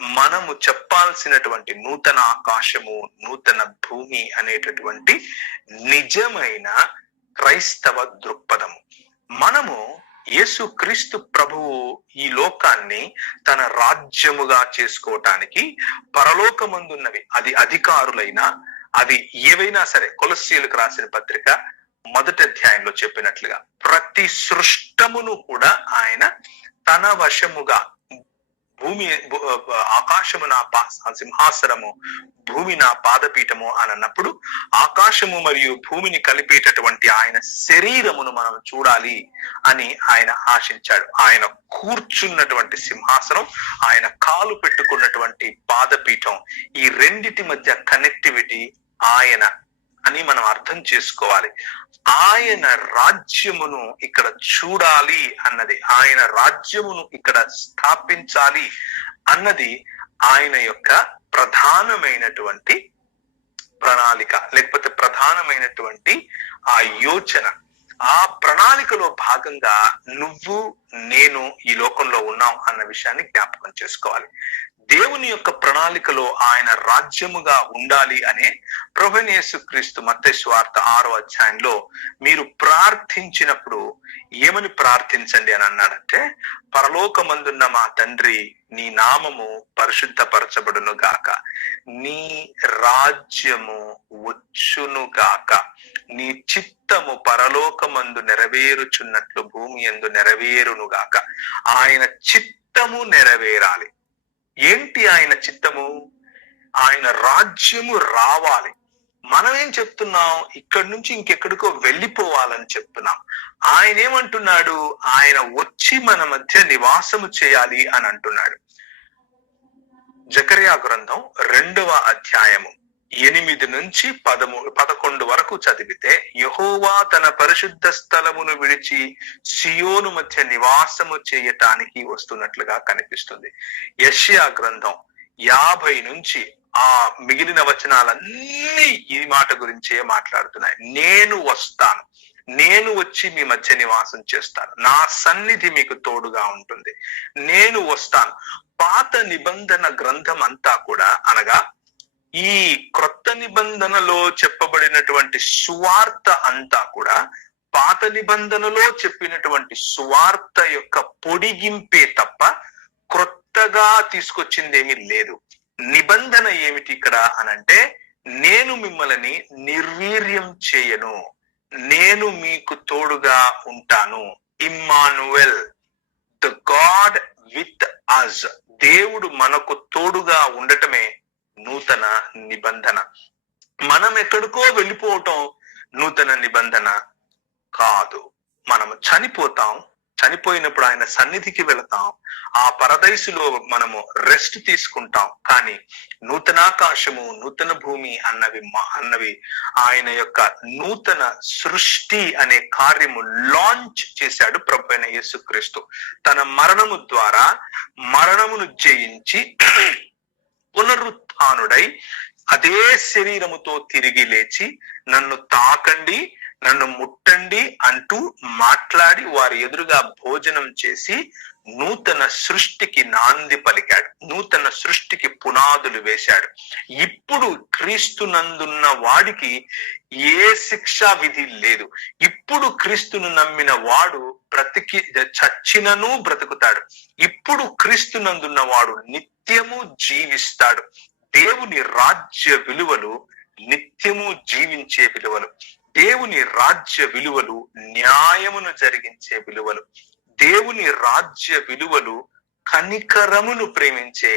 మనము చెప్పాల్సినటువంటి నూతన ఆకాశము, నూతన భూమి అనేటటువంటి నిజమైన క్రైస్తవ దృక్పథము. మనము యేసు క్రీస్తు ప్రభువు ఈ లోకాన్ని తన రాజ్యముగా చేసుకోవటానికి పరలోకమందున్నవి, అది అధికారులైనా, అవి ఏవైనా సరే, కొలస్సీయులకు రాసిన పత్రిక 1వ అధ్యాయంలో చెప్పినట్లుగా ప్రతి సృష్టమును కూడా ఆయన తన వశముగా, ఆకాశము నా సింహాసనము, భూమి నా పాదపీఠము అని అన్నప్పుడు ఆకాశము మరియు భూమిని కలిపేటటువంటి ఆయన శరీరమును మనం చూడాలి అని ఆయన ఆశించాడు. ఆయన కూర్చున్నటువంటి సింహాసనం, ఆయన కాలు పెట్టుకున్నటువంటి పాదపీఠం, ఈ రెండిటి మధ్య కనెక్టివిటీ ఆయన అని మనం అర్థం చేసుకోవాలి. ఆయన రాజ్యమును ఇక్కడ చూడాలి అన్నది, ఆయన రాజ్యమును ఇక్కడ స్థాపించాలి అన్నది ఆయన యొక్క ప్రధానమైనటువంటి ప్రణాళిక, లేకపోతే ప్రధానమైనటువంటి ఆ యోచన. ఆ ప్రణాళికలో భాగంగా నువ్వు నేను ఈ లోకంలో ఉన్నాం అన్న విషయాన్ని జ్ఞాపకం చేసుకోవాలి. దేవుని యొక్క ప్రణాళికలో ఆయన రాజ్యముగా ఉండాలి అనే ప్రభువైన యేసుక్రీస్తు మత్తయి సువార్త 6వ అధ్యాయంలో మీరు ప్రార్థించినప్పుడు ఏమని ప్రార్థించండి అని అన్నాడంటే, పరలోకమందున్న మా తండ్రి, నీ నామము పరిశుద్ధపరచబడును గాక, నీ రాజ్యము వచ్చును గాక, నీ చిత్తము పరలోకమందు నెరవేరుచున్నట్లు భూమి యందు నెరవేరును గాక. ఆయన చిత్తము నెరవేరాలి. ఏంటి ఆయన చిత్తము? ఆయన రాజ్యము రావాలి. మనం ఏం చెప్తున్నాం? ఇక్కడి నుంచి ఇంకెక్కడికో వెళ్ళిపోవాలని చెప్తున్నాం. ఆయన ఏమంటున్నాడు? ఆయన వచ్చి మన మధ్య నివాసము చేయాలి అని అంటున్నాడు. జకర్యా గ్రంథం 2వ అధ్యాయము 8 నుంచి 11 వరకు చదివితే, యెహోవా తన పరిశుద్ధ స్థలమును విడిచి సియోను మధ్య నివాసము చేయటానికి వస్తున్నట్లుగా కనిపిస్తుంది. యెషయా గ్రంథం 50 నుంచి ఆ మిగిలిన వచనాలన్నీ ఈ మాట గురించే మాట్లాడుతున్నాయి. నేను వస్తాను, నేను వచ్చి మీ మధ్య నివాసం చేస్తాను, నా సన్నిధి మీకు తోడుగా ఉంటుంది, నేను వస్తాను. పాత నిబంధన గ్రంథం అంతా కూడా, అనగా ఈ క్రొత్త నిబంధనలో చెప్పబడినటువంటి సువార్త అంతా కూడా పాత నిబంధనలో చెప్పినటువంటి సువార్త యొక్క పొడిగింపే తప్ప క్రొత్తగా తీసుకొచ్చిందేమీ లేదు. నిబంధన ఏమిటి ఇక్కడ అనంటే, నేను మిమ్మల్ని నిర్వీర్యం చేయను, నేను మీకు తోడుగా ఉంటాను. ఇమ్మానువెల్, ద గాడ్ విత్ అస్, దేవుడు మనకు తోడుగా ఉండటమే నూతన నిబంధన. మనం ఎక్కడికో వెళ్ళిపోవటం నూతన నిబంధన కాదు. మనము చనిపోతాం, చనిపోయినప్పుడు ఆయన సన్నిధికి వెళతాం, ఆ పరదైసులో మనము రెస్ట్ తీసుకుంటాం. కానీ నూతనాకాశము, నూతన భూమి అన్నవి ఆయన యొక్క నూతన సృష్టి అనే కార్యము లాంచ్ చేశాడు ప్రభువైన యేసుక్రీస్తు. తన మరణము ద్వారా మరణమును జయించి పునరుత్థానుడై అదే శరీరముతో తిరిగి లేచి, నన్ను తాకండి, నన్ను ముట్టండి అంటూ మాట్లాడి వారి ఎదురుగా భోజనం చేసి నూతన సృష్టికి నాంది పలికాడు, నూతన సృష్టికి పునాదులు వేశాడు. ఇప్పుడు క్రీస్తునందున్న వాడికి ఏ శిక్షా విధి లేదు. ఇప్పుడు క్రీస్తును నమ్మిన వాడు చచ్చినను బ్రతుకుతాడు. ఇప్పుడు క్రీస్తునందున్న వాడు నిత్యము జీవిస్తాడు. దేవుని రాజ్య విలువలు నిత్యము జీవించే విలువలు. దేవుని రాజ్య విలువలు న్యాయమును జరిగించే విలువలు. దేవుని రాజ్య విలువలు కనికరమును ప్రేమించే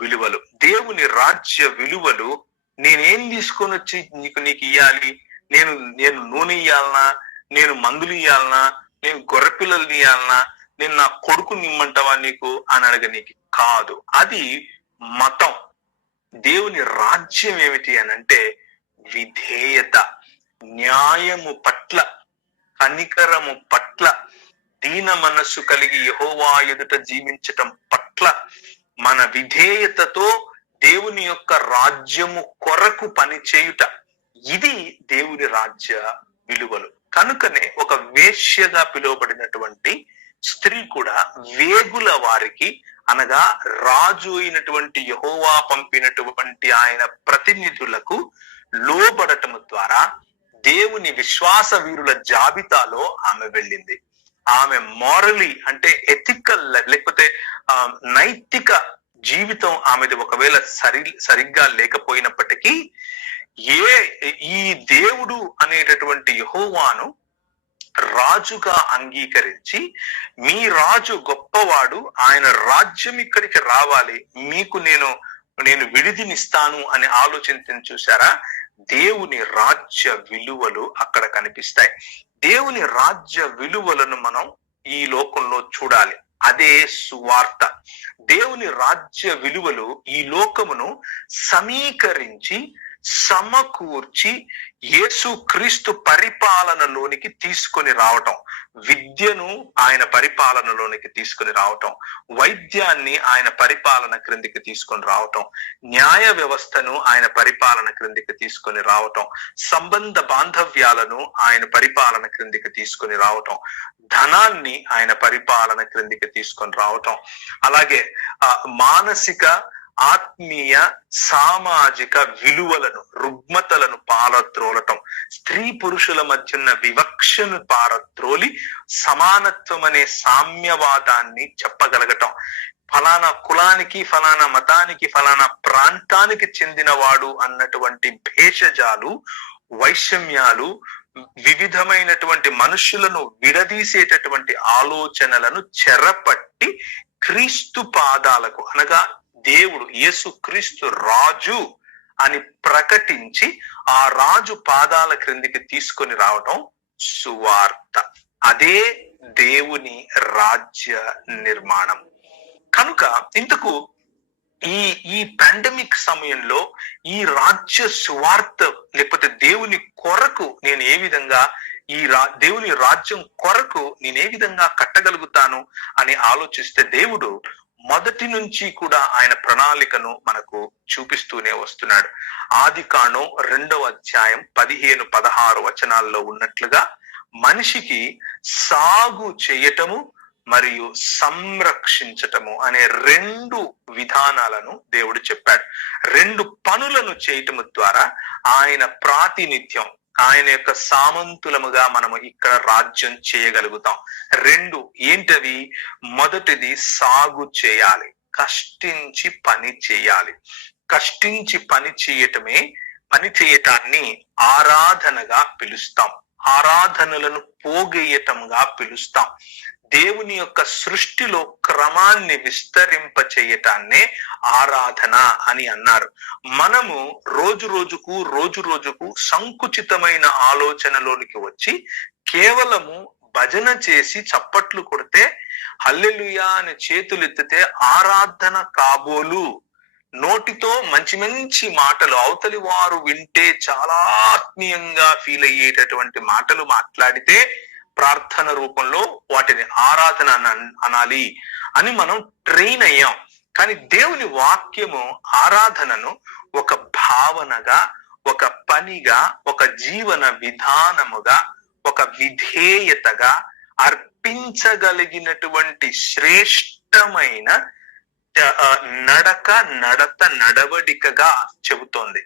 విలువలు. దేవుని రాజ్య విలువలు నేనేం తీసుకొని వచ్చి నీకు ఇయ్యాలి, నేను నూనె ఇయ్యాలనా, నేను మందులు ఇయ్యాలనా, నేను గొర్రెపిల్లలు ఇయ్యాలనా, నేను నా కొడుకు నిమ్మంటావా నీకు అని అడగనీకి కాదు. అది మతం. దేవుని రాజ్యం ఏమిటి అనంటే విధేయత, న్యాయము పట్ల, కనికరము పట్ల, దీన మనస్సు కలిగి యెహోవా ఎదుట జీవించటం పట్ల మన విధేయతతో దేవుని యొక్క రాజ్యము కొరకు పని చేయుట, ఇది దేవుని రాజ్య విలువలు. కనుకనే ఒక వేశ్యగా పిలువబడినటువంటి స్త్రీ కూడా వేగుల వారికి, అనగా రాజు అయినటువంటి యెహోవా పంపినటువంటి ఆయన ప్రతినిధులకు లోబడటము ద్వారా దేవుని విశ్వాస వీరుల జాబితాలో ఆమె వెళ్ళింది. ఆమె మోరలీ అంటే ఎథికల్, లేకపోతే నైతిక జీవితం ఆమెది ఒకవేళ సరిగ్గా లేకపోయినప్పటికీ ఈ దేవుడు అనేటటువంటి యెహోవాను రాజుగా అంగీకరించి, మీ రాజు గొప్పవాడు, ఆయన రాజ్యం ఇక్కడికి రావాలి, మీకు నేను విడిదినిస్తాను అనే ఆలోచన చూసారా? దేవుని రాజ్య విలువలు అక్కడ కనిపిస్తాయి. దేవుని రాజ్య విలువలను మనం ఈ లోకంలో చూడాలి. అదే సువార్త. దేవుని రాజ్య విలువలు ఈ లోకమును సమీకరించి, సమకూర్చి యేసు క్రీస్తు పరిపాలనలోనికి తీసుకొని రావటం, విద్యను ఆయన పరిపాలనలోనికి తీసుకొని రావటం, వైద్యాన్ని ఆయన పరిపాలన క్రిందికి తీసుకొని రావటం, న్యాయ వ్యవస్థను ఆయన పరిపాలన క్రిందికి తీసుకొని రావటం, సంబంధ బాంధవ్యాలను ఆయన పరిపాలన క్రిందికి తీసుకొని రావటం, ధనాన్ని ఆయన పరిపాలన క్రిందికి తీసుకొని రావటం, అలాగే మానసిక, ఆత్మీయ, సామాజిక విలువలను, రుగ్మతలను పారద్రోలటం, స్త్రీ పురుషుల మధ్య ఉన్న వివక్షను పారద్రోలి సమానత్వం అనే సామ్యవాదాన్ని చెప్పగలగటం, ఫలానా కులానికి, ఫలానా మతానికి, ఫలానా ప్రాంతానికి చెందినవాడు అన్నటువంటి భేషజాలు, వైషమ్యాలు, వివిధమైనటువంటి మనుషులను విడదీసేటటువంటి ఆలోచనలను చెరపట్టి క్రీస్తు పాదాలకు, అనగా దేవుడు యేసు క్రీస్తు రాజు అని ప్రకటించి ఆ రాజు పాదాల క్రిందికి తీసుకొని రావటం సువార్త. అదే దేవుని రాజ్య నిర్మాణం. కనుక ఇంతకు ఈ పాండమిక్ సమయంలో ఈ రాజ్య సువార్త, లేకపోతే దేవుని కొరకు నేను ఏ విధంగా దేవుని రాజ్యం కొరకు నేను ఏ విధంగా కట్టగలుగుతాను అని ఆలోచిస్తే, దేవుడు మొదటి నుంచి కూడా ఆయన ప్రణాళికను మనకు చూపిస్తూనే వస్తున్నాడు. ఆదికాండం 2వ అధ్యాయం 15-16 వచనాల్లో ఉన్నట్లుగా మనిషికి సాగు చేయటము మరియు సంరక్షించటము అనే 2 విధానాలను దేవుడు చెప్పాడు. 2 పనులను చేయటము ద్వారా ఆయన ప్రాతినిధ్యం, ఆయన యొక్క సామంతులముగా మనము ఇక్కడ రాజ్యం చేయగలుగుతాం. 2 ఏంటవి? మొదటిది సాగు చేయాలి, కష్టించి పని చేయాలి. కష్టించి పని చేయటాన్ని ఆరాధనగా పిలుస్తాం, ఆరాధనలను పోగేయటంగా పిలుస్తాం. దేవుని యొక్క సృష్టిలో క్రమాన్ని విస్తరింప చేయటాన్నే ఆరాధన అని అన్నారు. మనము రోజు రోజుకు సంకుచితమైన ఆలోచనలోనికి వచ్చి కేవలము భజన చేసి చప్పట్లు కొడితే, హల్లెలూయా అని చేతులు ఎత్తితే ఆరాధన కాబోలు. నోటితో మంచి మంచి మాటలు, అవతలి వారు వింటే చాలా ఆత్మీయంగా ఫీల్ అయ్యేటటువంటి మాటలు మాట్లాడితే ప్రార్థన రూపంలో వాటిని ఆరాధన అనాలి అని మనం ట్రైన్ అయ్యాం. కానీ దేవుని వాక్యము ఆరాధనను ఒక భావనగా, ఒక పనిగా, ఒక జీవన విధానముగా, ఒక విధేయతగా, అర్పించగలిగినటువంటి శ్రేష్టమైన నడవడికగా చెబుతోంది.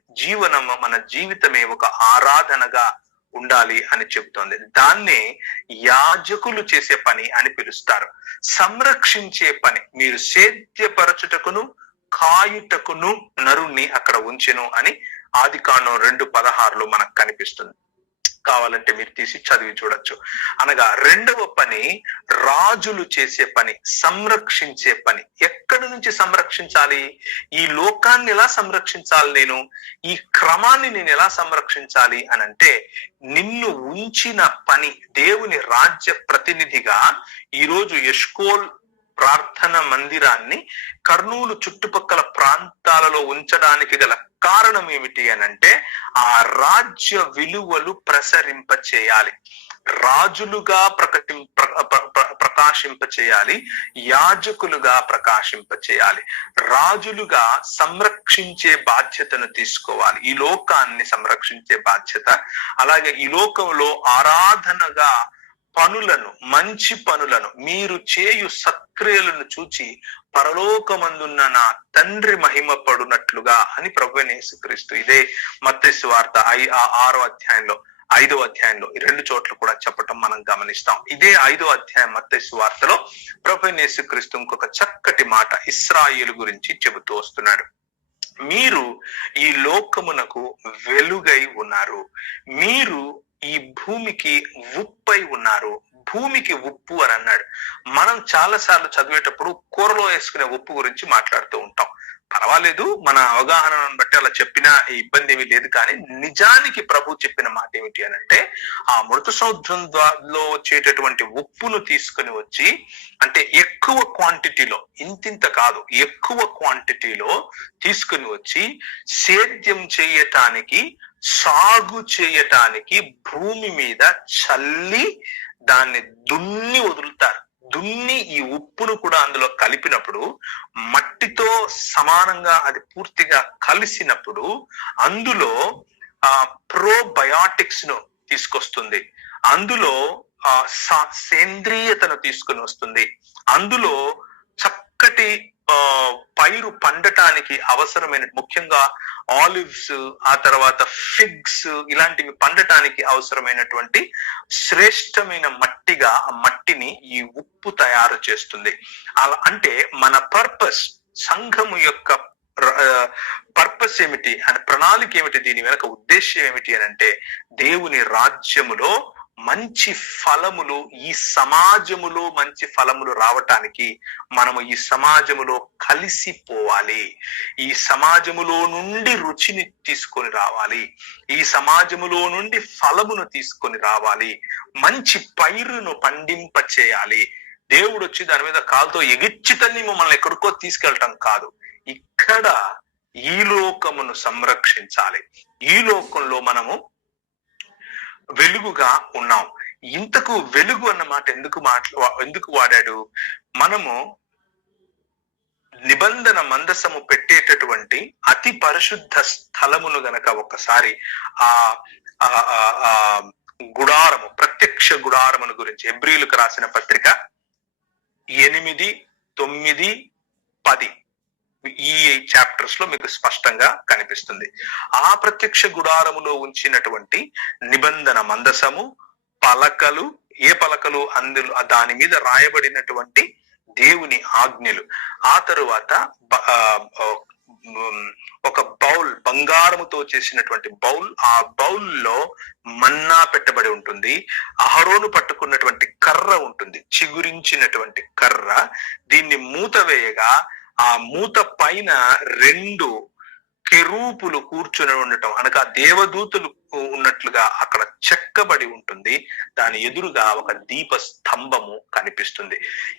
మన జీవితమే ఒక ఆరాధనగా ఉండాలి అని చెబుతోంది. దాన్నే యాజకులు చేసే పని అని పిలుస్తారు. సంరక్షించే పని, మీరు సేద్యపరచుటకును కాయుటకును నరుణ్ణి అక్కడ ఉంచెను అని ఆదికాండం 2:16 మనకు కనిపిస్తుంది. కావాలంటే మీరు తీసి చదివి చూడొచ్చు. అనగా 2వ పని రాజులు చేసే పని, సంరక్షించే పని. ఎక్కడి నుంచి సంరక్షించాలి? ఈ లోకాన్ని ఎలా సంరక్షించాలి? ఈ క్రమాన్ని నేను ఎలా సంరక్షించాలి అని అంటే, నిన్ను ఉంచిన పని, దేవుని రాజ్య ప్రతినిధిగా ఈరోజు ఎష్కోల్ ప్రార్థన మందిరాన్ని కర్నూలు చుట్టుపక్కల ప్రాంతాలలో ఉంచడానికి గల కారణం ఏమిటి అనంటే, ఆ రాజ్య విలువలు ప్రసరింప చేయాలి, రాజులుగా ప్రకాశింప చేయాలి, యాజకులుగా ప్రకాశింప చేయాలి. రాజులుగా సంరక్షించే బాధ్యతను తీసుకోవాలి, ఈ లోకాన్ని సంరక్షించే బాధ్యత. అలాగే ఈ లోకంలో ఆరాధనగా పనులను, మంచి పనులను, మీరు చేయు సత్క్రియలను చూచి పరలోకమందున్న నా తండ్రి మహిమ పడునట్లుగా అని ప్రభువైన యేసుక్రీస్తు ఇదే మత్తయి సువార్త 6వ అధ్యాయంలో 5వ అధ్యాయంలో ఈ 2 చోట్ల కూడా చెప్పటం మనం గమనిస్తాం. ఇదే 5వ అధ్యాయం మత్తయి సువార్తలో ప్రభువైన యేసుక్రీస్తు ఇంకొక చక్కటి మాట ఇశ్రాయేలు గురించి చెబుతూ వస్తున్నాడు. మీరు ఈ లోకమునకు వెలుగై ఉన్నారు, మీరు ఈ భూమికి ఉప్పై ఉన్నారు. భూమికి ఉప్పు అని అన్నాడు. మనం చాలా సార్లు చదివేటప్పుడు కూరలో వేసుకునే ఉప్పు గురించి మాట్లాడుతూ ఉంటాం. పర్వాలేదు, మన అవగాహనను బట్టి అలా చెప్పినా ఇబ్బంది ఏమీ లేదు. కానీ నిజానికి ప్రభు చెప్పిన మాట ఏమిటి అని అంటే, ఆ మృత సముద్రంలో వచ్చేటటువంటి ఉప్పును తీసుకుని వచ్చి, అంటే ఎక్కువ క్వాంటిటీలో, ఇంతింత కాదు, ఎక్కువ క్వాంటిటీలో తీసుకుని వచ్చి సేద్యం చేయటానికి, సాగు చేయటానికి భూమి మీద చల్లి దాన్ని దున్ని వదులుతారు. దున్ని ఈ ఉప్పును కూడా అందులో కలిపినప్పుడు, మట్టితో సమానంగా అది పూర్తిగా కలిసినప్పుడు అందులో ప్రోబయాటిక్స్ ను తీసుకొస్తుంది, అందులో సేంద్రియతను తీసుకుని వస్తుంది, అందులో చక్కటి పైరు పండటానికి అవసరమైన, ముఖ్యంగా ఆలివ్స్, ఆ తర్వాత ఫిగ్స్, ఇలాంటివి పండటానికి అవసరమైనటువంటి శ్రేష్టమైన మట్టిగా ఆ మట్టిని ఈ ఉప్పు తయారు చేస్తుంది. అలా అంటే మన పర్పస్, సంఘము యొక్క పర్పస్ ఏమిటి అని, ప్రణాళిక ఏమిటి, దీని వెనక ఉద్దేశ్యం ఏమిటి అని అంటే, దేవుని రాజ్యములో మంచి ఫలములు, ఈ సమాజములో మంచి ఫలములు రావటానికి మనము ఈ సమాజములో కలిసిపోవాలి. ఈ సమాజములో నుండి రుచిని తీసుకొని రావాలి, ఈ సమాజములో నుండి ఫలమును తీసుకొని రావాలి, మంచి పైరును పండింప చేయాలి. దేవుడు వచ్చి దాని మీద కాలుతో ఎగిచ్చితని మమ్మల్ని ఎక్కడికో తీసుకెళ్ళటం కాదు, ఇక్కడ ఈ లోకమును సంరక్షించాలి. ఈ లోకంలో మనము వెలుగుగా ఉన్నాం. ఇంతకు వెలుగు అన్న మాట ఎందుకు వాడాడు? మనము నిబంధన మందసము పెట్టేటటువంటి అతి పరిశుద్ధ స్థలమును గనక ఒక్కసారి ఆ గుడారము, ప్రత్యక్ష గుడారమును గురించి హెబ్రీయులకు రాసిన పత్రిక 8, 9, 10 ఈ చాప్టర్స్ లో మీకు స్పష్టంగా కనిపిస్తుంది. ఆ ప్రత్యక్ష గుడారములో ఉంచినటువంటి నిబంధన మందసము, పలకలు, ఏ పలకలు, అందులో దాని మీద రాయబడినటువంటి దేవుని ఆజ్ఞలు, ఆ తరువాత ఒక బౌల్, బంగారముతో చేసినటువంటి బౌల్, ఆ బౌల్లో మన్నా పెట్టబడి ఉంటుంది. అహరోను పట్టుకున్నటువంటి కర్ర ఉంటుంది, చిగురించినటువంటి కర్ర. దీన్ని మూత వేయగా ఆ మూత పైన 2 కెరూపులు కూర్చుని ఉండటం, అనగా దేవదూతలు ఉన్నట్లుగా అక్కడ చెక్కబడి ఉంటుంది. దాని ఎదురుగా ఒక దీప స్తంభము కనిపిస్తుంది.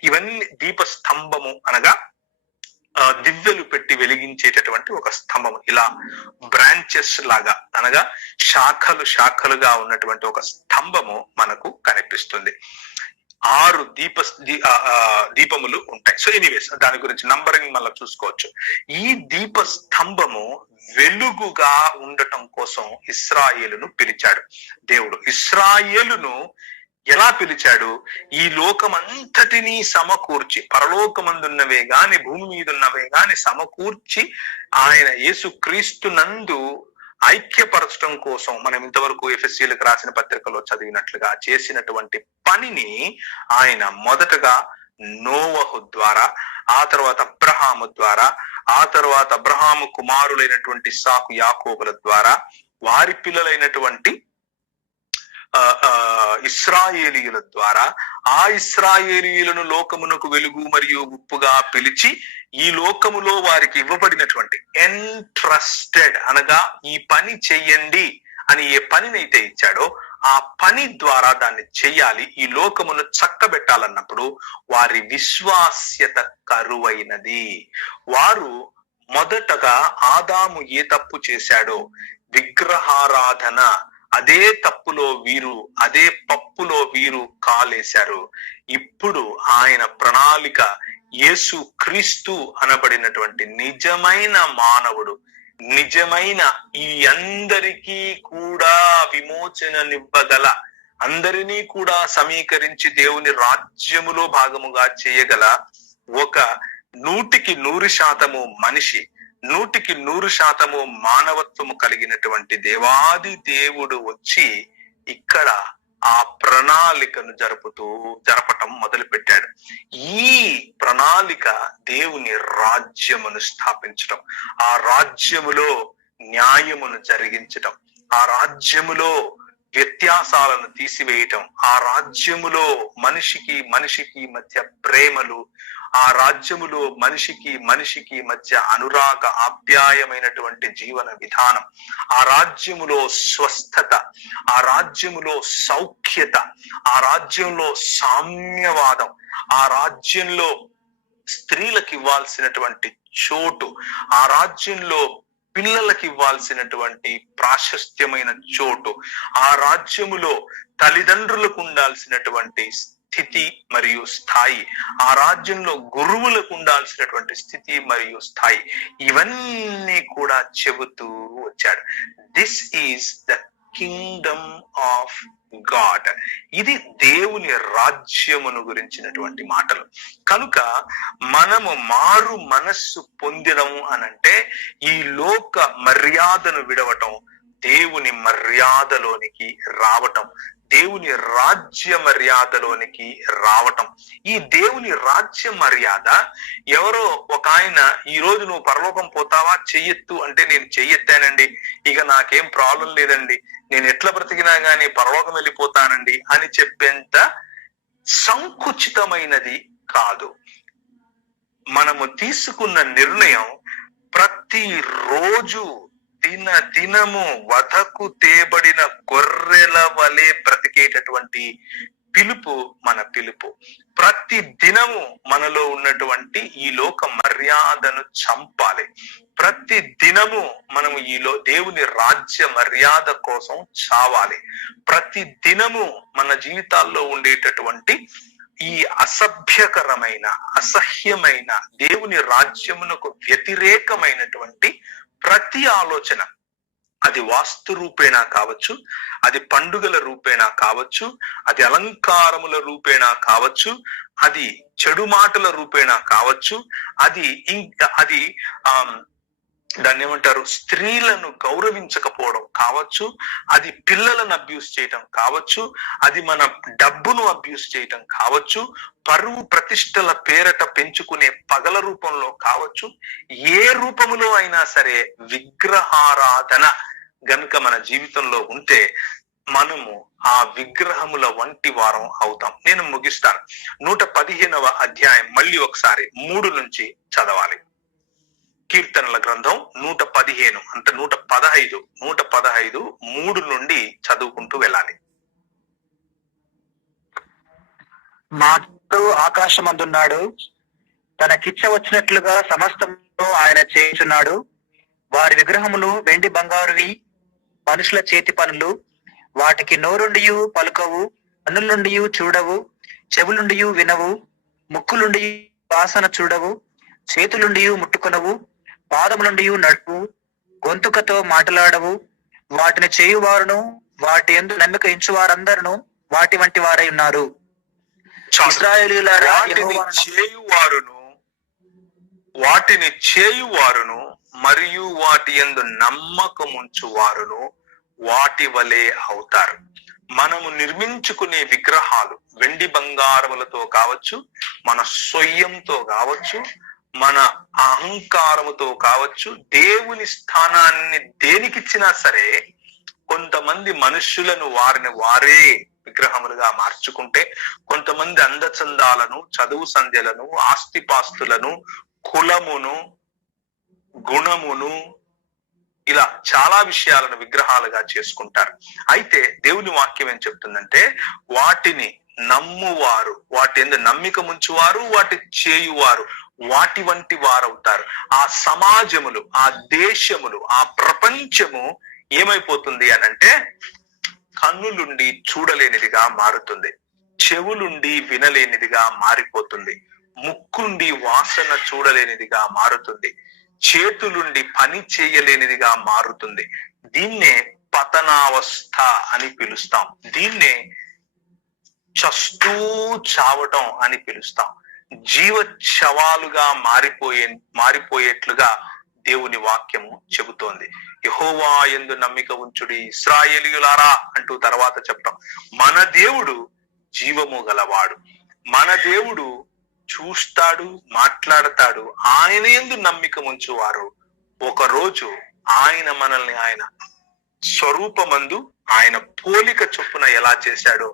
ఇవన్నీ దీప స్తంభము అనగా దివ్యలు పెట్టి వెలిగించేటటువంటి ఒక స్తంభం, ఇలా బ్రాంచెస్ లాగా, అనగా శాఖలుగా ఉన్నటువంటి ఒక స్తంభము మనకు కనిపిస్తుంది. 6 దీపములు ఉంటాయి. సో ఎనీవేస్, దాని గురించి నంబరింగ్ మళ్ళీ చూసుకోవచ్చు. ఈ దీప స్తంభము వెలుగుగా ఉండటం కోసం ఇశ్రాయేలును పిలిచాడు దేవుడు. ఇశ్రాయేలును ఎలా పిలిచాడు? ఈ లోకమంతటినీ సమకూర్చి, పరలోకమందున్నవే గాని భూమి మీద ఉన్నవే గాని సమకూర్చి, ఆయన యేసు క్రీస్తునందు ఐక్యపరచడం కోసం మనం ఇంతవరకు ఎఫెసీలకు రాసిన పత్రికలో చదివినట్లుగా చేసినటువంటి పనిని ఆయన మొదటగా నోవహు ద్వారా, ఆ తర్వాత అబ్రహాము ద్వారా, ఆ తర్వాత అబ్రహాము కుమారులైనటువంటి ఇస్సాకు, యాకోబుల ద్వారా, వారి పిల్లలైనటువంటి ఇశ్రాయేలీయుల ద్వారా, ఆ ఇశ్రాయేలీయులను లోకమునకు వెలుగు మరియు ఉప్పుగా పిలిచి, ఈ లోకములో వారికి ఇవ్వబడినటువంటి ఎంట్రస్టెడ్, అనగా ఈ పని చెయ్యండి అని ఏ పనినైతే ఇచ్చాడో ఆ పని ద్వారా దాన్ని చెయ్యాలి, ఈ లోకమును చక్కబెట్టాలన్నప్పుడు వారి విశ్వాస్యత కరువైనది. వారు మొదటగా ఆదాము ఏ తప్పు చేశాడో, విగ్రహారాధన, అదే తప్పులో వీరు, అదే పప్పులో వీరు కాలేశారు. ఇప్పుడు ఆయన ప్రణాళిక, యేసు క్రీస్తు అనబడినటువంటి నిజమైన మానవుడు, నిజమైన ఈ అందరికీ కూడా విమోచననివ్వగల, అందరినీ కూడా సమీకరించి దేవుని రాజ్యములో భాగముగా చేయగల ఒక 100% మనిషి, 100% మానవత్వము కలిగినటువంటి దేవాది దేవుడు వచ్చి ఇక్కడ ఆ ప్రణాళికను జరపటం మొదలు పెట్టాడు. ఈ ప్రణాళిక దేవుని రాజ్యమును స్థాపించడం, ఆ రాజ్యములో న్యాయమును జరిగించటం, ఆ రాజ్యములో వ్యత్యాసాలను తీసివేయటం, ఆ రాజ్యములో మనిషికి మనిషికి మధ్య ప్రేమలు, ఆ రాజ్యములో మనిషికి మధ్య అనురాగ ఆప్యాయమైనటువంటి జీవన విధానం, ఆ రాజ్యములో స్వస్థత, ఆ రాజ్యములో సౌఖ్యత, ఆ రాజ్యంలో సామ్యవాదం, ఆ రాజ్యంలో స్త్రీలకు ఇవ్వాల్సినటువంటి చోటు, ఆ రాజ్యంలో పిల్లలకి ఇవ్వాల్సినటువంటి ప్రాశస్త్యమైన చోటు, ఆ రాజ్యములో తల్లిదండ్రులకు ఉండాల్సినటువంటి స్థితి మరియు స్థాయి, ఆ రాజ్యంలో గురువులకు ఉండాల్సినటువంటి స్థితి మరియు స్థాయి, ఇవన్నీ కూడా చెబుతూ వచ్చాడు. This is the Kingdom of God. ఇది దేవుని రాజ్యమును గురించినటువంటి మాటలు. కనుక మనము మారు మనస్సు పొందడం అనంటే ఈ లోక మర్యాదను విడవటం, దేవుని మర్యాదలోనికి రావటం, దేవుని రాజ్య మర్యాదలోనికి రావటం. ఈ దేవుని రాజ్య మర్యాద ఎవరో ఒక ఆయన, ఈ రోజు నువ్వు పరలోకం పోతావా, చెయ్యెత్తు అంటే నేను చెయ్యెత్తానండి, ఇక నాకేం ప్రాబ్లం లేదండి, నేను ఎట్లా బ్రతికినా గానీ పరలోకం వెళ్ళిపోతానండి అని చెప్పేంత సంకుచితమైనది కాదు. మనము తీసుకున్న నిర్ణయం ప్రతిరోజు దినము వధకు తేబడిన గొర్రెల వలె బ్రతికేటటువంటి పిలుపు మన పిలుపు. ప్రతి దినము మనలో ఉన్నటువంటి ఈ లోక మర్యాదను చంపాలి. ప్రతి దినము మనము దేవుని రాజ్య మర్యాద కోసం చావాలి. ప్రతి దినము మన జీవితాల్లో ఉండేటటువంటి ఈ అసభ్యకరమైన, అసహ్యమైన, దేవుని రాజ్యమునకు వ్యతిరేకమైనటువంటి ప్రతి ఆలోచన, అది వాస్తు రూపేణా కావచ్చు, అది పండుగల రూపేణా కావచ్చు, అది అలంకారముల రూపేణా కావచ్చు, అది చెడు మాటల రూపేణా కావచ్చు, అది దాన్ని ఏమంటారు, స్త్రీలను గౌరవించకపోవడం కావచ్చు, అది పిల్లలను అబ్యూస్ చేయటం కావచ్చు, అది మన డబ్బును అబ్యూస్ చేయటం కావచ్చు, పరువు ప్రతిష్టల పేరట పెంచుకునే పగల రూపంలో కావచ్చు, ఏ రూపములో అయినా సరే విగ్రహారాధన గనుక మన జీవితంలో ఉంటే మనము ఆ విగ్రహముల వంటి వారం అవుతాం. నేను ముగిస్తాను. 115వ అధ్యాయం మళ్ళీ ఒకసారి 3 నుంచి చదవాలి. కీర్తనల గ్రంథం 115, అంటే 115 3 నుండి చదువుకుంటూ వెళ్ళాలి. మాతో ఆకాశమందున్నాడు, తనకిచ్చ వచ్చినట్లుగా సమస్తంలో ఆయన చేయుచున్నాడు. వారి విగ్రహములు వెండి బంగారువి, మనుషుల చేతి పనులు. వాటికి నోరుండియు పలుకవు, కన్నులుండి చూడవు, చెవులుండి వినవు, ముక్కులుండి వాసన చూడవు, చేతులుండి ముట్టుకొనవు, పాదములుండి నడుపు, గొంతుకతో మాట్లాడవు. వాటిని చేయువారును వాటి యందు నమ్మిక ఇంచువారందరూ వాటి వంటి వారై ఉన్నారు. ఇశ్రాయేలీయులారా, వాటిని చేయువారును మరియు వాటి యందు నమ్మకముంచువారును వాటి వలె అవుతారు. మనము నిర్మించుకునే విగ్రహాలు వెండి బంగారములతో కావచ్చు, మన సొయ్యంతో కావచ్చు, మన అహంకారముతో కావచ్చు, దేవుని స్థానాన్ని దేనికిచ్చినా సరే కొంతమంది మనుష్యులను వారిని వారే విగ్రహములుగా మార్చుకుంటే, కొంతమంది అందచందాలను, చదువు సంధ్యలను, ఆస్తిపాస్తులను, కులమును, గుణమును, ఇలా చాలా విషయాలను విగ్రహాలుగా చేసుకుంటారు. అయితే దేవుని వాక్యం ఏం చెప్తుందంటే, వాటిని నమ్మువారు, వాటి యందు నమ్మిక ముంచువారు, వాటి చేయువారు వాటి వంటి వారవుతారు. ఆ సమాజములు, ఆ దేశములు, ఆ ప్రపంచము ఏమైపోతుంది అనంటే కన్నులుండి చూడలేనిదిగా మారుతుంది, చెవులుండి వినలేనిదిగా మారిపోతుంది, ముక్కుండి వాసన చూడలేనిదిగా మారుతుంది, చేతులుండి పని చేయలేనిదిగా మారుతుంది. దీన్నే పతనావస్థ అని పిలుస్తాం. దీన్నే చస్తూ చావటం అని పిలుస్తాం. జీవశవాలుగా మారిపోయేట్లుగా దేవుని వాక్యము చెబుతోంది. యెహోవా యందు నమ్మిక ఉంచుడి ఇశ్రాయేలీయులారా అంటూ తర్వాత చెప్తాం. మన దేవుడు జీవము గలవాడు, మన దేవుడు చూస్తాడు, మాట్లాడతాడు. ఆయన యందు నమ్మిక ఉంచువారు ఒకరోజు ఆయన మనల్ని ఆయన స్వరూపమందు ఆయన పోలిక చొప్పున ఎలా చేశాడో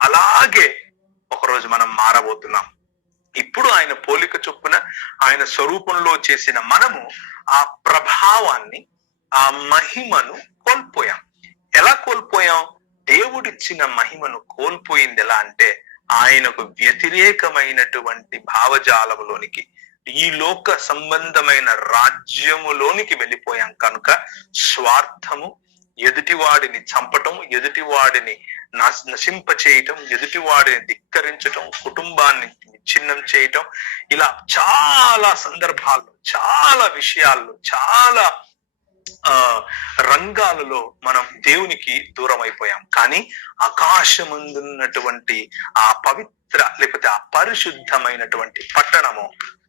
అలాగే ఒకరోజు మనం మారబోతున్నాం. ఇప్పుడు ఆయన పోలిక చొప్పున ఆయన స్వరూపంలో చేసిన మనము ఆ ప్రభావాన్ని, ఆ మహిమను కోల్పోయాం. ఎలా కోల్పోయాం? దేవుడిచ్చిన మహిమను కోల్పోయింది ఎలా అంటే ఆయనకు వ్యతిరేకమైనటువంటి భావజాలములోనికి, ఈ లోక సంబంధమైన రాజ్యములోనికి వెళ్ళిపోయాం కనుక స్వార్థము, ఎదుటివాడిని చంపటం, ఎదుటివాడిని నశింపచేయటం, ఎదుటివాడిని ధిక్కరించటం, కుటుంబాన్ని విచ్ఛిన్నం చేయటం, ఇలా చాలా సందర్భాల్లో, చాలా విషయాల్లో, చాలా రంగాలలో మనం దేవునికి దూరం అయిపోయాం. కానీ ఆకాశమందున్నటువంటి ఆ పవిత్ర లేకపోతే ఆ పరిశుద్ధమైనటువంటి పట్టణము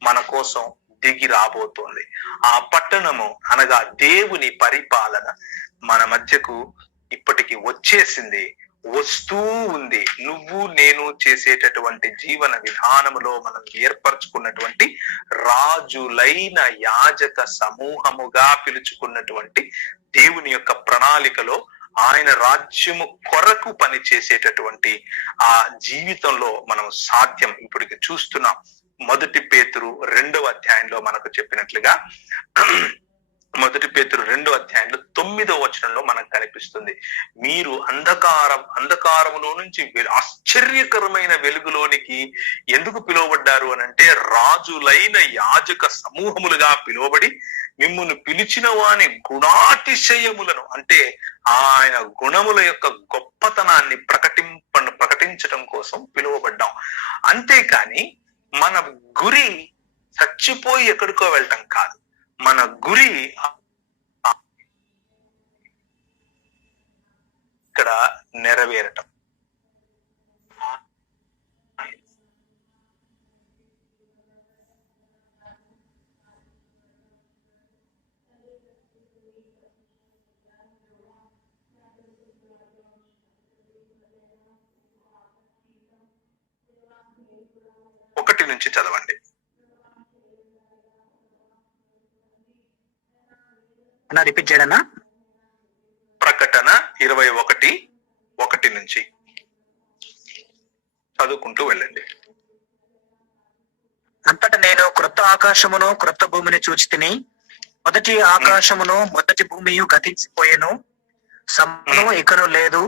మన కోసం దిగి రాబోతోంది. ఆ పట్టణము అనగా దేవుని పరిపాలన మన మధ్యకు ఇప్పటికి వచ్చేసింది, వస్తూ ఉంది. నువ్వు నేను చేసేటటువంటి జీవన విధానములో మనం ఏర్పరచుకున్నటువంటి రాజులైన యాజక సమూహముగా పిలుచుకున్నటువంటి దేవుని యొక్క ప్రణాళికలో ఆయన రాజ్యము కొరకు పని చేసేటటువంటి ఆ జీవితంలో మనం సాధ్యం ఇప్పటికి చూస్తున్నాం. 1 పేతురు 2వ అధ్యాయంలో మనకు చెప్పినట్లుగా 1 పేతురు 2వ అధ్యాయంలో 9వ వచనంలో మనకు కనిపిస్తుంది, మీరు అంధకారములో నుంచి ఆశ్చర్యకరమైన వెలుగులోనికి ఎందుకు పిలువబడ్డారు అని అంటే, రాజులైన యాజక సమూహములుగా పిలువబడి మిమ్మును పిలిచిన వాని గుణాతిశయములను అంటే ఆయన గుణముల యొక్క గొప్పతనాన్ని ప్రకటించడం కోసం పిలువబడ్డాం. అంతేకాని మన గురి చచ్చిపోయి ఎక్కడికో వెళ్ళటం కాదు. మన గురి ఇక్కడ నెరవేరటం. ఒకటి నుంచి చదవండి. అన్న రిపీట్ చేయడన్నా? ప్రకటన 21:1 నుంచి చదువుకుంటూ వెళ్ళండి. అంతటా నేను క్రొత్త ఆకాశమును క్రొత్త భూమిని చూచితిని. మొదటి ఆకాశమును మొదటి భూమియు గతించిపోయెను, సమను ఇకను లేదు.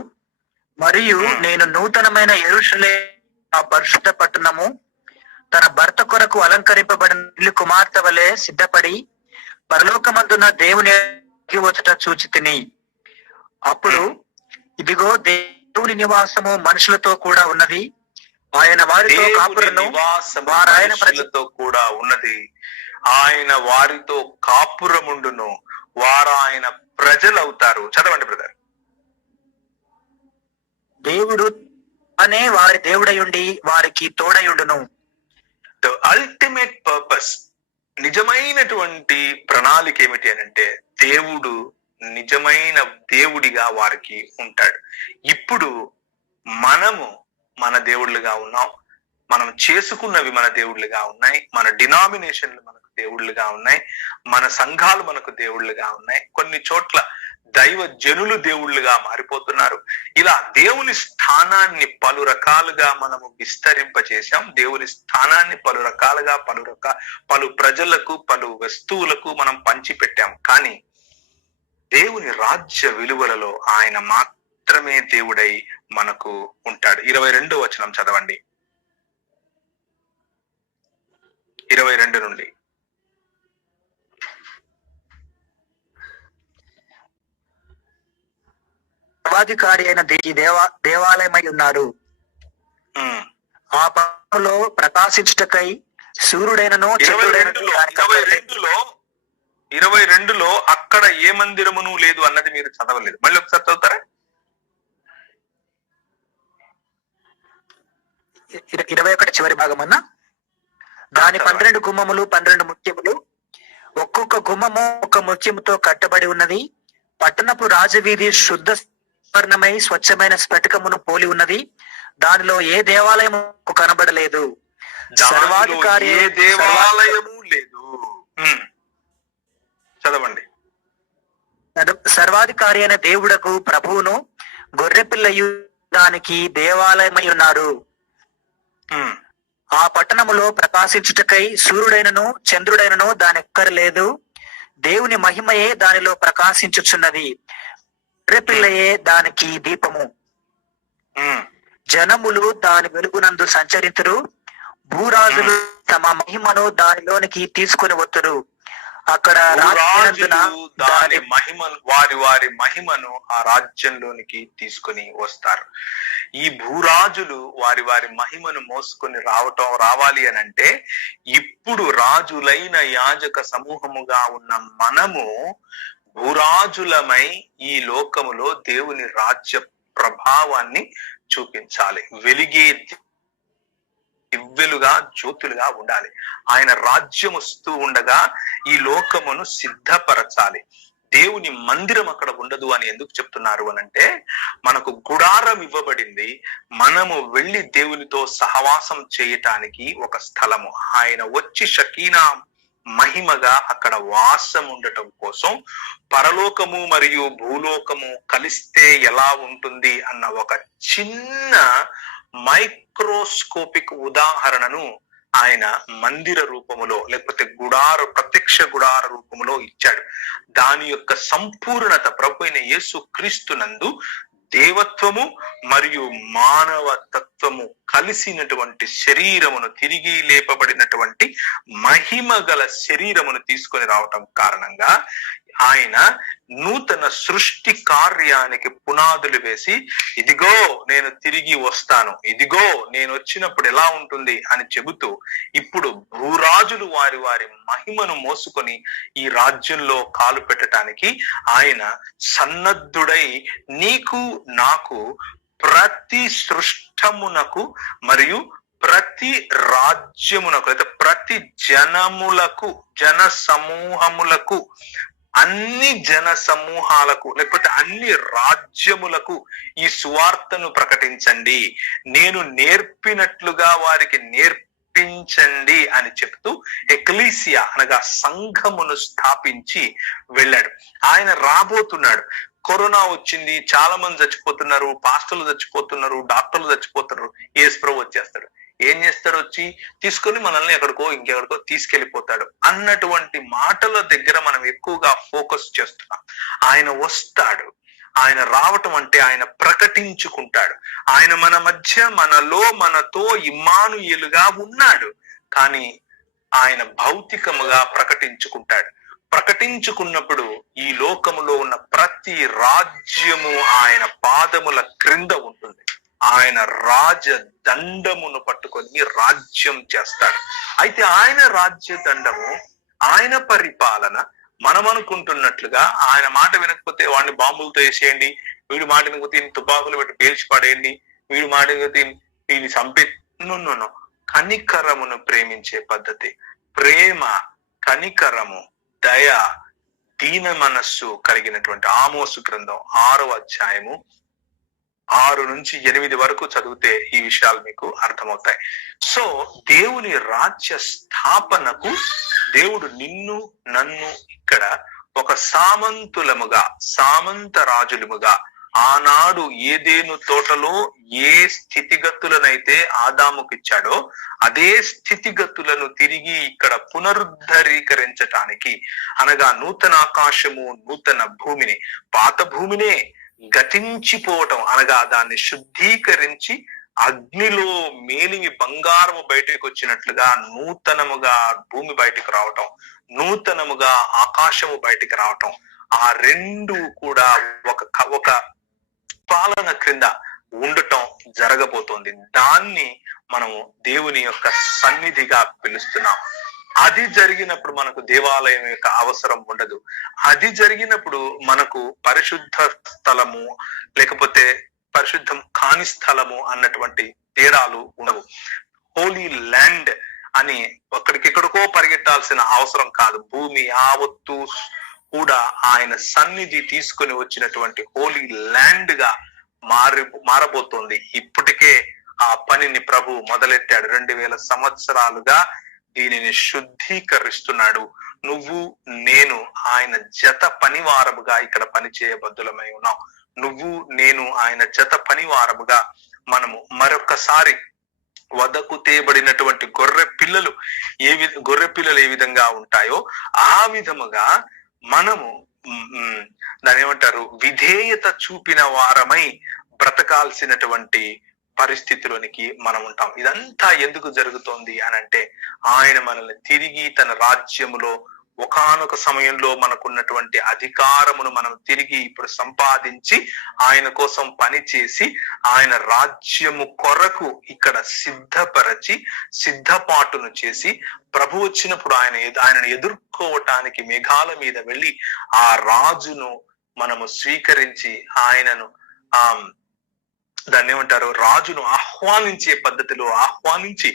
మరియు నేను నూతనమైన యెరూషలేము ఆ పరిశుద్ధ పట్టణము తన భర్త కొరకు అలంకరింపబడిన ఇల్లు కుమార్తె వలె సిద్ధపడి పరలోకమందున్న దేవుని వచ్చుట చూచితిని. అప్పుడు ఇదిగో దేవుని నివాసము మనుషులతో కూడా ఉన్నది, ఆయన వారితో కాపురను వారాయన ప్రజలతో కూడా ఉన్నది, ఆయన వారితో కాపురముండును, వారాయన ప్రజలవుతారు. చదవండి బ్రదర్. దేవుడు అనే వారి దేవుడయుండి వారికి తోడయుండును. ద అల్టిమేట్ పర్పస్, నిజమైనటువంటి ప్రణాళిక ఏమిటి అని అంటే, దేవుడు నిజమైన దేవుడిగా వారికి ఉంటాడు. ఇప్పుడు మనము మన దేవుళ్ళుగా ఉన్నాం, మనం చేసుకున్నవి మన దేవుళ్ళుగా ఉన్నాయి, మన డినామినేషన్లు మనకు దేవుళ్ళుగా ఉన్నాయి, మన సంఘాలు మనకు దేవుళ్ళుగా ఉన్నాయి, కొన్ని చోట్ల దైవ జనులు దేవుళ్ళుగా మారిపోతున్నారు. ఇలా దేవుని స్థానాన్ని పలు రకాలుగా మనము విస్తరింపచేసాం. దేవుని స్థానాన్ని పలు రకాలుగా పలు ప్రజలకు, పలు వస్తువులకు మనం పంచిపెట్టాం. కానీ దేవుని రాజ్య విలువలలో ఆయన మాత్రమే దేవుడై మనకు ఉంటాడు. 22వ వచనం చదవండి. 22 నుండి. సర్వాధికారి అయిన దేవాలయమై ఉన్నారు. ఆ పట్టణంలో ప్రకాశించుటకై సూర్యుడైనను చంద్రుడైనను 22లో అక్కడ ఏ మందిరమును లేదు అన్నది మీరు చదవలేదు. మళ్ళీ ఒకసారి చదువుతారా? 21 చివరి భాగం అన్న. దాని 12 గుమ్మములు 12 ముత్యములు, ఒక్కొక్క గుమ్మము ఒక ముత్యముతో కట్టబడి ఉన్నది. పట్టణపు రాజవీధి శుద్ధ స్వర్ణమై స్వచ్ఛమైన స్ఫటికమును పోలి ఉన్నది. దానిలో ఏ దేవాలయము కనబడలేదు, సర్వాధికారి దేవాలయము లేదు. చదవండి. సర్వాధికారి అయిన దేవుడకు ప్రభువును గొర్రెపిల్లయు దానికి దేవాలయమై ఉన్నారు. ఆ పట్టణములో ప్రకాశించుటకై సూర్యుడైనను చంద్రుడైనను దానెక్కరలేదు. దేవుని మహిమయే దానిలో ప్రకాశించుచున్నది. గొర్రెపిల్లయే దానికి దీపము. జనములు దాని వెలుగునందు సంచరింతురు. భూరాజులు తమ మహిమను దానిలోనికి తీసుకుని వత్తురు. అక్కడ దాని మహిమను వారి మహిమను ఆ రాజ్యంలోనికి తీసుకుని వస్తారు. ఈ భూరాజులు వారి మహిమను మోసుకొని రావాలి అని అంటే ఇప్పుడు రాజులైన యాజక సమూహముగా ఉన్న మనము భూరాజులమై ఈ లోకములో దేవుని రాజ్య ప్రభావాన్ని చూపించాలి. వెలిగే దివ్యలుగా జ్యోతులుగా ఉండాలి. ఆయన రాజ్యం వస్తూ ఉండగా ఈ లోకమును సిద్ధపరచాలి. దేవుని మందిరం అక్కడ ఉండదు అని ఎందుకు చెప్తున్నారు అనంటే మనకు గుడారం ఇవ్వబడింది. మనము వెళ్ళి దేవునితో సహవాసం చేయటానికి ఒక స్థలము. ఆయన వచ్చి షకీనా మహిమగా అక్కడ వాసం ఉండటం కోసం పరలోకము మరియు భూలోకము కలిస్తే ఎలా ఉంటుంది అన్న ఒక చిన్న మైక్రోస్కోపిక్ ఉదాహరణను ఆయన మందిర రూపములో లేకపోతే ప్రత్యక్ష గుడార రూపములో ఇచ్చాడు. దాని యొక్క సంపూర్ణత ప్రభువైన యేసు క్రీస్తునందు దేవత్వము మరియు మానవ తత్వము కలిసినటువంటి శరీరమును, తిరిగి లేపబడినటువంటి మహిమ గల శరీరమును తీసుకొని రావటం కారణంగా ఆయన నూతన సృష్టి కార్యానికి పునాదులు వేసి ఇదిగో నేను తిరిగి వస్తాను, ఇదిగో నేను వచ్చినప్పుడు ఎలా ఉంటుంది అని చెబుతూ ఇప్పుడు భూరాజులు వారి మహిమను మోసుకొని ఈ రాజ్యంలో కాలు పెట్టడానికి ఆయన సన్నద్ధుడై నీకు నాకు ప్రతి సృష్టమునకు మరియు ప్రతి రాజ్యమునకు లేదా ప్రతి జనములకు, జన సమూహములకు, అన్ని జన సమూహాలకు లేకపోతే అన్ని రాజ్యములకు ఈ సువార్తను ప్రకటించండి, నేను నేర్పినట్లుగా వారికి నేర్పించండి అని చెప్తూ ఎక్లీసియా అనగా సంఘమును స్థాపించి వెళ్ళాడు. ఆయన రాబోతున్నాడు. కరోనా వచ్చింది, చాలా మంది చచ్చిపోతున్నారు, పాస్టర్లు చచ్చిపోతున్నారు, డాక్టర్లు చచ్చిపోతున్నారు. యేసు ప్రభు వచ్చేస్తాడు. ఏం చేస్తాడు? వచ్చి తీసుకొని మనల్ని ఎక్కడికో ఇంకెక్కడికో తీసుకెళ్లిపోతాడు అన్నటువంటి మాటల దగ్గర మనం ఎక్కువగా ఫోకస్ చేస్తున్నాం. ఆయన వస్తాడు. ఆయన రావటం అంటే ఆయన ప్రకటించుకుంటాడు. ఆయన మన మధ్య, మనలో, మనతో ఇమ్మానుయేలుగా ఉన్నాడు. కానీ ఆయన భౌతికముగా ప్రకటించుకుంటాడు. ప్రకటించుకున్నప్పుడు ఈ లోకములో ఉన్న ప్రతి రాజ్యము ఆయన పాదముల క్రింద ఉంటుంది. ఆయన రాజ దండమును పట్టుకొని రాజ్యం చేస్తాడు. అయితే ఆయన రాజ్య దండము, ఆయన పరిపాలన మనం అనుకుంటున్నట్లుగా ఆయన మాట వినకపోతే వాడిని బాంబులతో వేసేయండి, వీడి మాట వినకపోతే తుపాకులు పెట్టి పేల్చి పడేయండి, వీడి మాట వినకపోతే వీడిని చంపే. నో. కనికరమును ప్రేమించే పద్ధతి, ప్రేమ, కనికరము, దయ, దీన మనస్సు కలిగినటువంటి ఆమోసు గ్రంథం 6వ అధ్యాయము 6 నుంచి 8 వరకు చదివితే ఈ విషయాలు మీకు అర్థమవుతాయి. సో దేవుని రాజ్య స్థాపనకు దేవుడు నిన్ను నన్ను ఇక్కడ ఒక సామంత రాజులముగా ఆనాడు ఏదేను తోటలో ఏ స్థితిగతులనైతే ఆదాముకిచ్చాడో అదే స్థితిగతులను తిరిగి ఇక్కడ పునరుద్ధరీకరించటానికి, అనగా నూతన ఆకాశము, నూతన భూమిని, పాత భూమినే గతించిపోవటం అనగా దాన్ని శుద్ధీకరించి అగ్నిలో మేలిమి బంగారము బయటకు వచ్చినట్లుగా నూతనముగా భూమి బయటకు రావటం, నూతనముగా ఆకాశము బయటకు రావటం, ఆ రెండు కూడా ఒక పాలన క్రింద ఉండటం జరగబోతోంది. దాన్ని మనము దేవుని యొక్క సన్నిధిగా పిలుస్తున్నాం. అది జరిగినప్పుడు మనకు దేవాలయం యొక్క అవసరం ఉండదు. అది జరిగినప్పుడు మనకు పరిశుద్ధ స్థలము లేకపోతే పరిశుద్ధం కాని స్థలము అన్నటువంటి తేడాలు ఉండవు. హోలీ ల్యాండ్ అని ఎక్కడికో పరిగెట్టాల్సిన అవసరం కాదు. భూమి యావత్తు కూడా ఆయన సన్నిధి తీసుకొని వచ్చినటువంటి హోలీ ల్యాండ్ గా మారబోతోంది. ఇప్పటికే ఆ పనిని ప్రభు మొదలెట్టాడు. 2000 సంవత్సరాలుగా దీనిని శుద్ధీకరిస్తున్నాడు. నువ్వు నేను ఆయన జత పనివారముగా ఇక్కడ పనిచేయబద్దులమై ఉన్నాం. నువ్వు నేను ఆయన జత పనివారముగా మనము మరొకసారి వదకు తేబడినటువంటి గొర్రె పిల్లలు ఏ విధంగా ఉంటాయో ఆ విధముగా మనము దాని ఏమంటారు, విధేయత చూపిన వారమై బ్రతకాల్సినటువంటి పరిస్థితిలోనికి మనం ఉంటాం. ఇదంతా ఎందుకు జరుగుతోంది అని అంటే, ఆయన మనల్ని తిరిగి తన రాజ్యములో ఒకానొక సమయంలో మనకున్నటువంటి అధికారమును మనం తిరిగి ఇప్పుడు సంపాదించి ఆయన కోసం పని చేసి ఆయన రాజ్యము కొరకు ఇక్కడ సిద్ధపాటును చేసి ప్రభు వచ్చినప్పుడు ఆయనను ఎదుర్కోవటానికి మేఘాల మీద వెళ్ళి ఆ రాజును మనము స్వీకరించి ఆయనను దాన్ని ఏమంటారు, రాజును ఆహ్వానించే పద్ధతిలో ఆహ్వానించి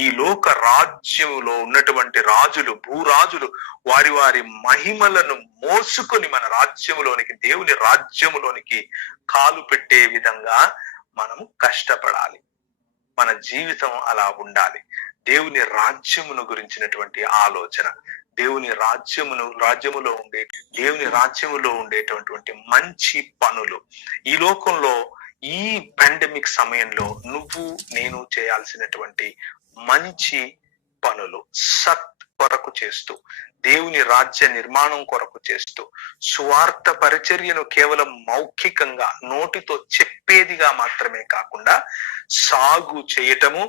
ఈ లోక రాజ్యములో ఉన్నటువంటి రాజులు, భూరాజులు వారి వారి మహిమలను మోసుకొని మన రాజ్యములోనికి, దేవుని రాజ్యములోనికి కాలు పెట్టే విధంగా మనము కష్టపడాలి. మన జీవితం అలా ఉండాలి. దేవుని రాజ్యమును గురించినటువంటి ఆలోచన, దేవుని రాజ్యములో ఉండేటటువంటి మంచి పనులు, ఈ లోకంలో ఈ పాండమిక్ సమయంలో నువ్వు నేను చేయాల్సినటువంటి మంచి పనులు, సత్ కొరకు చేస్తూ, దేవుని రాజ్య నిర్మాణం కొరకు చేస్తూ, స్వార్థ పరిచర్యను కేవలం మౌఖికంగా నోటితో చెప్పేదిగా మాత్రమే కాకుండా సాగు చేయటము,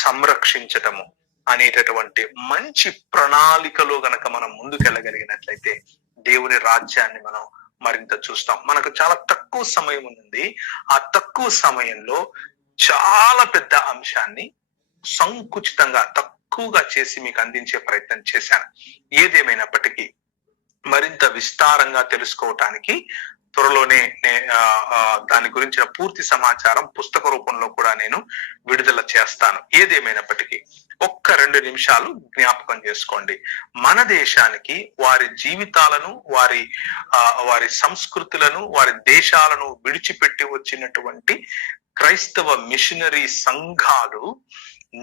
సంరక్షించటము అనేటటువంటి మంచి ప్రణాళికలో గనక మనం ముందుకెళ్ళగలిగినట్లయితే దేవుని రాజ్యాన్ని మనం మరింత చూస్తాం. మనకు చాలా తక్కువ సమయం ఉంది. ఆ తక్కువ సమయంలో చాలా పెద్ద అంశాన్ని సంకుచితంగా తక్కువగా చేసి మీకు అందించే ప్రయత్నం చేశాను. ఏదేమైనప్పటికీ మరింత విస్తారంగా తెలుసుకోవటానికి త్వరలోనే దాని గురించిన పూర్తి సమాచారం పుస్తక రూపంలో కూడా నేను విడుదల చేస్తాను. ఏదేమైనప్పటికీ 1-2 నిమిషాలు జ్ఞాపకం చేసుకోండి. మన దేశానికి వారి జీవితాలను, వారి సంస్కృతులను, వారి దేశాలను విడిచిపెట్టి వచ్చినటువంటి క్రైస్తవ మిషనరీ సంఘాలు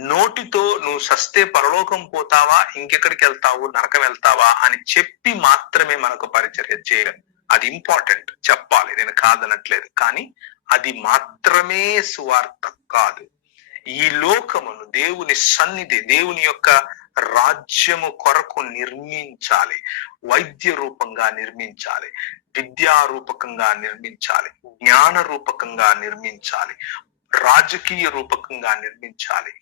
నోటితో నువ్వు సస్తే పరలోకం పోతావా, ఇంకెక్కడికి వెళ్తావు, నరకం వెళ్తావా అని చెప్పి మాత్రమే మనకు పరిచర్య చేయలేదు. అది ఇంపార్టెంట్, చెప్పాలి, నేను కాదనట్లేదు. కానీ అది మాత్రమే సువార్త కాదు. ఈ లోకమును దేవుని సన్నిధి, దేవుని యొక్క రాజ్యము కొరకు నిర్మించాలి. వైద్య రూపంగా నిర్మించాలి, విద్యారూపకంగా నిర్మించాలి, జ్ఞాన రూపకంగా నిర్మించాలి, రాజకీయ రూపకంగా నిర్మించాలి,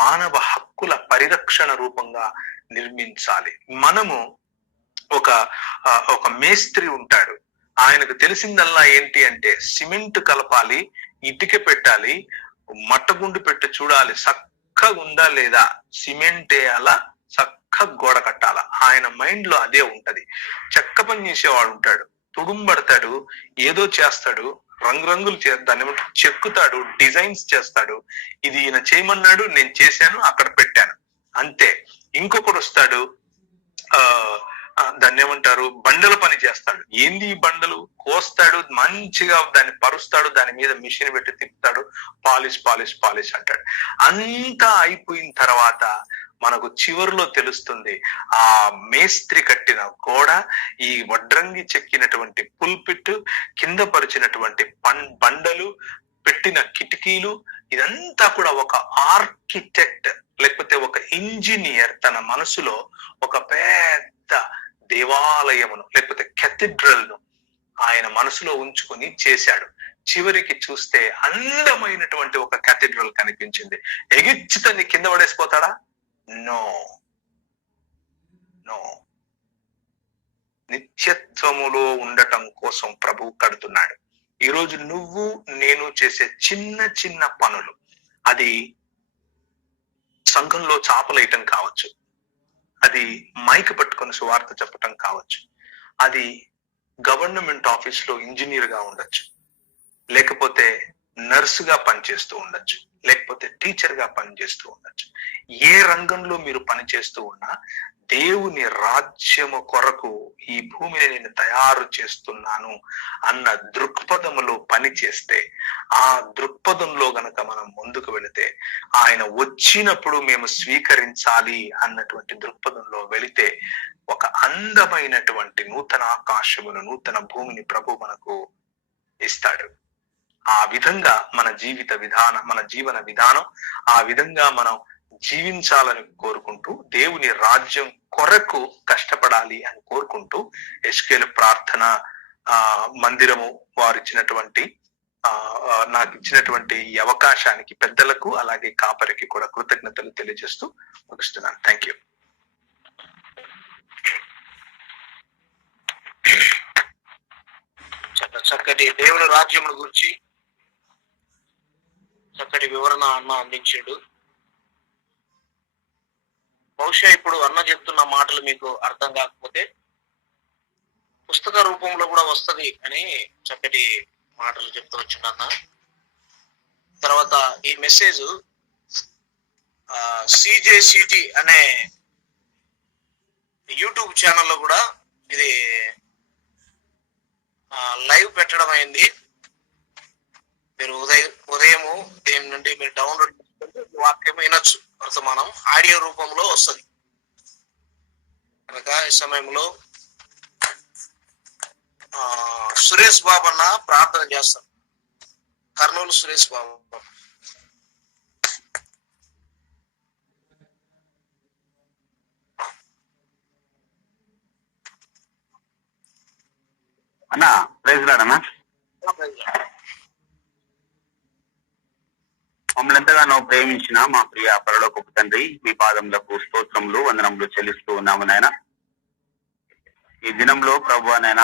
మానవ హక్కుల పరిరక్షణ రూపంగా నిర్మించాలి. మనము ఒక మేస్త్రి ఉంటాడు, ఆయనకు తెలిసిందల్లా ఏంటి అంటే సిమెంట్ కలపాలి, ఇటుక పెట్టాలి, మట్టగుండు పెట్టి చూడాలి చక్కగా ఉందా లేదా, సిమెంట్ వేయాలా, చక్కగా గోడ కట్టాలా. ఆయన మైండ్ లో అదే ఉంటది. చెక్క పని చేసేవాడు ఉంటాడు, తుడుంబడతాడు, ఏదో చేస్తాడు, రంగురంగులు దాన్ని చెక్కుతాడు, డిజైన్స్ చేస్తాడు. ఇది ఈయన చేయమన్నాడు, నేను చేశాను, అక్కడ పెట్టాను, అంతే. ఇంకొకడు వస్తాడు, దాన్ని ఏమంటారు, బండల పని చేస్తాడు. ఏంది ఈ బండలు, కోస్తాడు, మంచిగా దాన్ని పరుస్తాడు, దాని మీద మిషన్ పెట్టి తిప్పుతాడు, పాలిష్ అంటాడు. అంతా అయిపోయిన తర్వాత మనకు చివరిలో తెలుస్తుంది ఆ మేస్త్రి కట్టిన గోడ, ఈ వడ్రంగి చెక్కినటువంటి పుల్పిట్, కింద పరిచినటువంటి బండలు, పెట్టిన కిటికీలు, ఇదంతా కూడా ఒక ఆర్కిటెక్ట్ లేకపోతే ఒక ఇంజనీర్ తన మనసులో ఒక పెద్ద దేవాలయమును లేకపోతే కెథిడ్రల్ ను ఆయన మనసులో ఉంచుకుని చేశాడు. చివరికి చూస్తే అందమైనటువంటి ఒక కెథిడ్రల్ కనిపించింది. ఎగిచ్చితని కింద పడేసిపోతాడా? నో. నిత్యత్వములో ఉండటం కోసం ప్రభువు కడుతున్నాడు. ఈరోజు నువ్వు నేను చేసే చిన్న చిన్న పనులు, అది సంఘంలో చాపలేయటం కావచ్చు, అది మైక్ పట్టుకొని సువార్త చెప్పటం కావచ్చు, అది గవర్నమెంట్ ఆఫీస్ లో ఇంజనీర్ గా ఉండొచ్చు, లేకపోతే నర్సుగా పనిచేస్తూ ఉండొచ్చు, లేకపోతే టీచర్ గా పనిచేస్తూ ఉండొచ్చు. ఏ రంగంలో మీరు పనిచేస్తూ ఉన్నా దేవుని రాజ్యము కొరకు ఈ భూమిని నేను తయారు చేస్తున్నాను అన్న దృక్పథములో పని చేస్తే, ఆ దృక్పథంలో గనక మనం ముందుకు వెళితే, ఆయన వచ్చినప్పుడు మేము స్వీకరించాలి అన్నటువంటి దృక్పథంలో వెళితే, ఒక అందమైనటువంటి నూతన ఆకాశమును, నూతన భూమిని ప్రభు మనకు ఇస్తాడు. ఆ విధంగా మన జీవన విధానం ఆ విధంగా మనం జీవించాలని కోరుకుంటూ, దేవుని రాజ్యం కొరకు కష్టపడాలి అని కోరుకుంటూ, ఎస్కేల్ ప్రార్థన మందిరము వారు ఇచ్చినటువంటి నాకు ఇచ్చినటువంటి ఈ అవకాశానికి పెద్దలకు అలాగే కాపరికి కూడా కృతజ్ఞతలు తెలియజేస్తూ ముగిస్తున్నాను. Thank you. చక్కటి దేవుని రాజ్యమును గురించి చక్కటి వివరణ అన్న అందించాడు. బహుశా ఇప్పుడు అన్న చెప్తున్న మాటలు మీకు అర్థం కాకపోతే పుస్తక రూపంలో కూడా వస్తది అని చక్కటి మాటలు చెప్తూ వచ్చిండు అన్న. తర్వాత ఈ మెసేజ్ సిజేసిటి అనే యూట్యూబ్ ఛానల్లో కూడా ఇది లైవ్ పెట్టడం అయింది. మీరు ఉదయము దీని నుండి మీరు డౌన్లోడ్ చేసుకుంటే వాక్యం వినొచ్చు. వర్తమానం ఆడియో రూపంలో వస్తుంది కనుక ఈ సమయంలో సురేష్ బాబు అన్న ప్రార్థన చేస్తాం. కర్నూలు సురేష్ బాబు. అన్నా ప్రైజ్ లార్డ్ అన్నా. మమ్మల్ని ఎంతగానో ప్రేమించిన మా ప్రియ పరలోకపు తండ్రి, మీ పాదములకు స్తోత్రములు వందనములు చెల్లిస్తూ ఉన్నాము నాయన. ఈ దినంలో ప్రభువా నాయన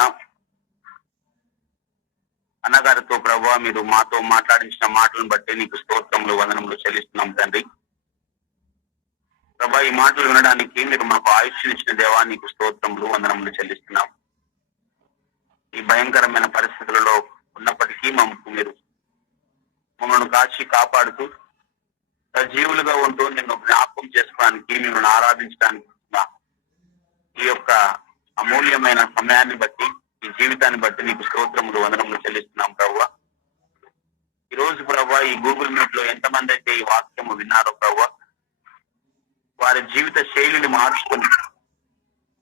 అన్నగారితో ప్రభువా మీరు మాతో మాట్లాడించిన మాటలను బట్టి నీకు స్తోత్రములు వందనములు చెల్లిస్తున్నాం తండ్రి. ప్రభా ఈ మాటలు వినడానికి మీరు మాకు ఆయుష్నిచ్చిన దేవా నీకు స్తోత్రములు వందనములు చెల్లిస్తున్నాం. ఈ భయంకరమైన పరిస్థితులలో ఉన్నప్పటికీ మీరు మమ్మల్ని కాచి కాపాడుతూ సజీవులుగా ఉంటూ నిన్ను జ్ఞాపకం చేసుకోవడానికి, మిమ్మల్ని ఆరాధించడానికి ఈ యొక్క అమూల్యమైన సమయాన్ని బట్టి, ఈ జీవితాన్ని బట్టి నీకు స్తోత్రములు వందనములు చెల్లిస్తున్నాం ప్రభువా. ఈ రోజు ప్రభువా ఈ గూగుల్ మీట్ లో ఎంతమంది అయితే ఈ వాక్యము విన్నారో ప్రభువా, వారి జీవిత శైలిని మార్చుకొని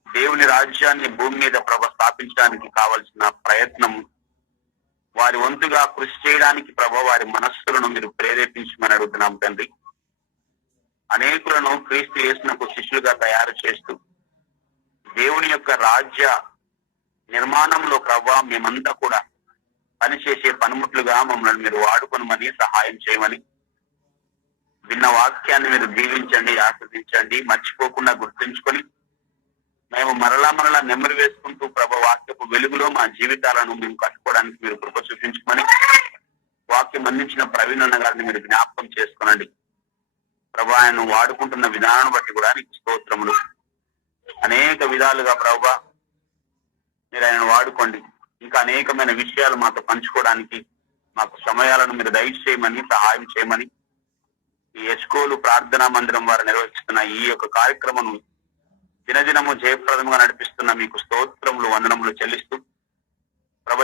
దేవుని రాజ్యాన్ని భూమి మీద స్థాపించడానికి కావలసిన ప్రయత్నం వారి వంతుగా కృషి చేయడానికి వారి మనస్సులను మీరు ప్రేరేపించమని అడుగుతున్నాం తండ్రి. అనేకులను క్రీస్తు యేసునకు శిష్యులుగా తయారు చేస్తూ దేవుని యొక్క రాజ్య నిర్మాణంలో మేమంతా కూడా పనిచేసే పనిముట్లుగా మమ్మల్ని మీరు వాడుకొనమని సహాయం చేయమని, విన్న వాక్యాన్ని మీరు దీవించండి, ఆస్వాదించండి, మర్చిపోకుండా గుర్తుంచుకొని మేము మరలా నెమ్మది వేసుకుంటూ వాక్యపు వెలుగులో మా జీవితాలను మేము కట్టుకోవడానికి మీరు కృప చూపించుకొని, వాక్యం అందించిన ప్రవీణ్ అన్న గారిని మీరు జ్ఞాపకం చేసుకోనండి. ఆయన వాడుకుంటున్న విధానాన్ని బట్టి కూడా నీకు స్తోత్రములు. అనేక విధాలుగా మీరు ఆయన వాడుకోండి. ఇంకా అనేకమైన విషయాలు మాతో పంచుకోవడానికి మాకు సమయాలను మీరు దయచేయమని, సహాయం చేయమని, ఈ ఎస్కోలు ప్రార్థనా మందిరం వారు నిర్వహిస్తున్న ఈ యొక్క కార్యక్రమం దినదినము జయప్రదంగా నడిపిస్తున్న మీకు స్తోత్రములు వందనములు చెల్లిస్తూ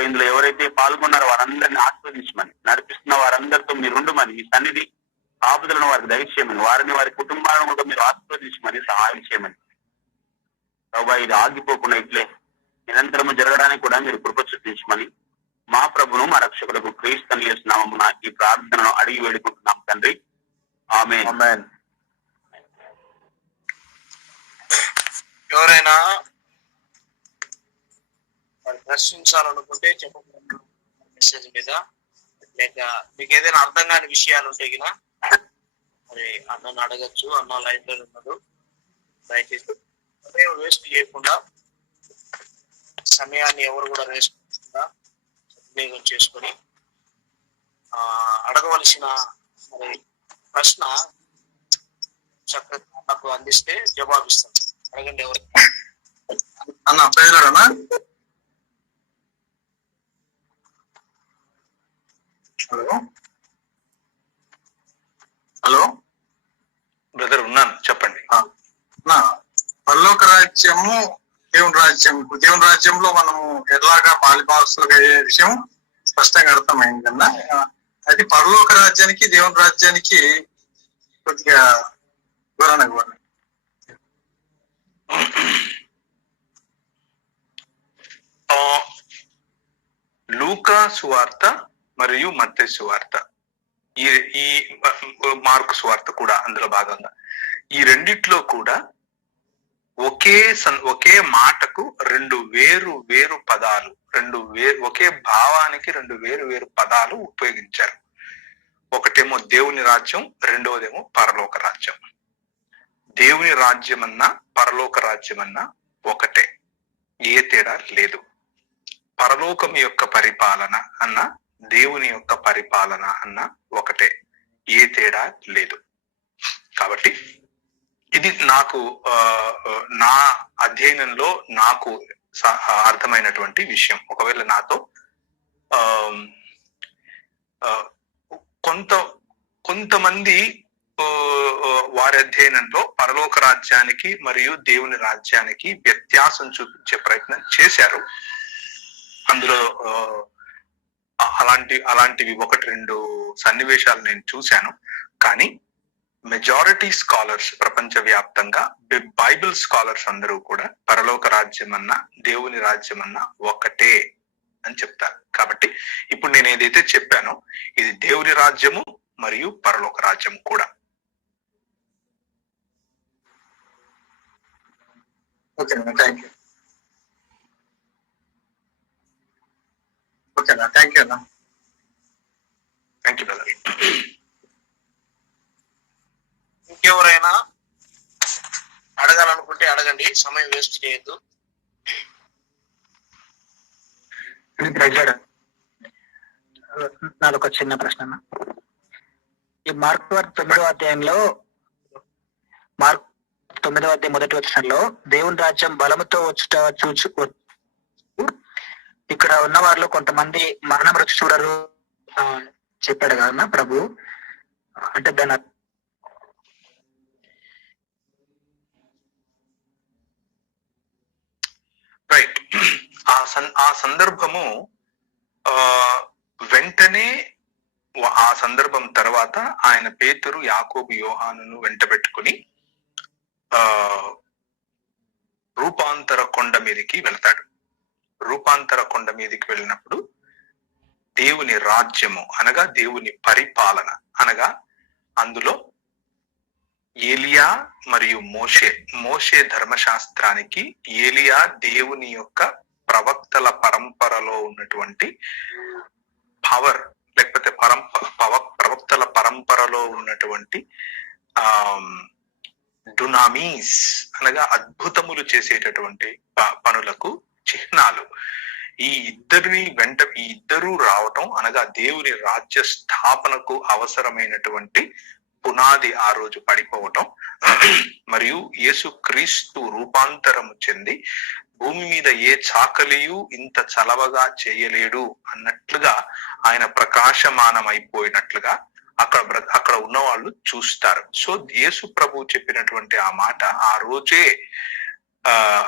ఇందులో ఎవరైతే పాల్గొన్నారో వారందరినీ ఆస్వాదించమని, నడిపిస్తున్న వారందరితో మీరుండమని, మీ సన్నిధి కాపుదలను వారికి దయచేయమని, వారిని వారి కుటుంబాలను కూడా మీరు ఆస్వాదించమని సహాయం చేయమని ఇది ఆగిపోకుండా ఇట్లే నిరంతరము జరగడానికి కూడా మీరు కృప చూపించమని మా ప్రభును మా రక్షకులకు క్రీస్తు యేసు నామమున ఈ ప్రార్థనను అడిగి వేడుకుంటున్నాం తండ్రి. ఆమేన్. ఎవరైనా ప్రశ్నించాలనుకుంటే చెప్పండి మెసేజ్ మీద, లేక మీకు ఏదైనా అర్థం కాని విషయాలు ఉంటే గినా మరి అన్నను అడగచ్చు. అన్న లైన్ లో ఉన్నాడు. దయచేసి సమయం వేస్ట్ చేయకుండా, సమయాన్ని ఎవరు కూడా వేస్ట్ చేయకుండా సద్వినియోగం చేసుకొని అడగవలసిన మరి ప్రశ్న చక్కగా నాకు అందిస్తే జవాబిస్తాను. అడగండి ఎవరు అన్న పేరునా? హలో బ్రదర్ ఉన్నాను, చెప్పండి. పరలోక రాజ్యము దేవుని రాజ్యం. దేవుని రాజ్యంలో మనము ఎలాగా పాలిభాగస్తులుగా అయ్యే విషయం స్పష్టంగా అర్థమైంది కన్నా. అది పరలోక రాజ్యానికి దేవుని రాజ్యానికి కొద్దిగా వివరణ ఇవ్వండి. లూకా సువార్త మరియు మత్తయి సువార్త, ఈ ఈ మార్కు సువార్త కూడా అందులో భాగంగా, ఈ రెండిట్లో కూడా ఒకే మాటకు రెండు వేరు పదాలు, ఒకే భావానికి రెండు వేరు పదాలు ఉపయోగించారు. ఒకటేమో దేవుని రాజ్యం, రెండవదేమో పరలోక రాజ్యం. దేవుని రాజ్యం అన్నా పరలోక రాజ్యం అన్నా ఒకటే, ఏ తేడా లేదు. పరలోకం యొక్క పరిపాలన అన్న దేవుని యొక్క పరిపాలన అన్న ఒకటే, ఏ తేడా లేదు. కాబట్టి ఇది నాకు నా అధ్యయనంలో నాకు అర్థమైనటువంటి విషయం. ఒకవేళ నాతో కొంతమంది వారి అధ్యయనంలో పరలోక రాజ్యానికి మరియు దేవుని రాజ్యానికి వ్యత్యాసం చూపించే ప్రయత్నం చేశారు. అందులో అలాంటివి ఒకటి రెండు సన్నివేశాలు నేను చూశాను. కానీ మెజారిటీ స్కాలర్స్ ప్రపంచవ్యాప్తంగా, బైబిల్ స్కాలర్స్ అందరూ కూడా పరలోక రాజ్యం అన్నా దేవుని రాజ్యం అన్నా ఒకటే అని చెప్తారు. కాబట్టి ఇప్పుడు నేను ఏదైతే చెప్పానో ఇది దేవుని రాజ్యము మరియు పరలోక రాజ్యం కూడా. Okay thank you. ఓకేనా, థ్యాంక్ యూ అన్న. Thank you brother. ఇంకెవరైనా అడగాలనుకుంటే అడగండి, సమయం వేస్ట్ చేయొద్దు. నాదొక చిన్న ప్రశ్న. ఈ మార్కు 9వ అధ్యాయంలో, మార్కు 9వ అధ్యాయం మొదటి వచనంలో దేవుని రాజ్యం బలముతో వచ్చుట చూచు, ఇక్కడ ఉన్న వారిలో కొంతమంది మరణం రుచి చూడరు చెప్పాడు కదా ప్రభు. అంటే దాని రైట్. ఆ సందర్భము వెంటనే, ఆ సందర్భం తర్వాత ఆయన పేతురు, యాకోబు, యోహానును వెంట పెట్టుకుని రూపాంతర కొండ మీదకి వెళ్తాడు. రూపాంతర కొండ మీదకి వెళ్ళినప్పుడు దేవుని రాజ్యము అనగా దేవుని పరిపాలన అనగా అందులో ఏలియా మరియు మోషే ధర్మశాస్త్రానికి, ఏలియా దేవుని యొక్క ప్రవక్తల పరంపరలో ఉన్నటువంటి పవర్, లేకపోతే ప్రవక్తల పరంపరలో ఉన్నటువంటి డునామీస్ అనగా అద్భుతములు చేసేటటువంటి పనులకు చిహ్నాలు. ఈ ఇద్దరు రావటం అనగా దేవుని రాజ్య స్థాపనకు అవసరమైనటువంటి పునాది ఆ రోజు పడిపోవటం, మరియు యేసుక్రీస్తు రూపాంతరము చెంది భూమి మీద ఏ చాకలియు ఇంత చలవగా చేయలేడు అన్నట్లుగా ఆయన ప్రకాశమానమైపోయినట్లుగా అక్కడ ఉన్న వాళ్ళు చూస్తారు. సో యేసు ప్రభు చెప్పినటువంటి ఆ మాట ఆ రోజే,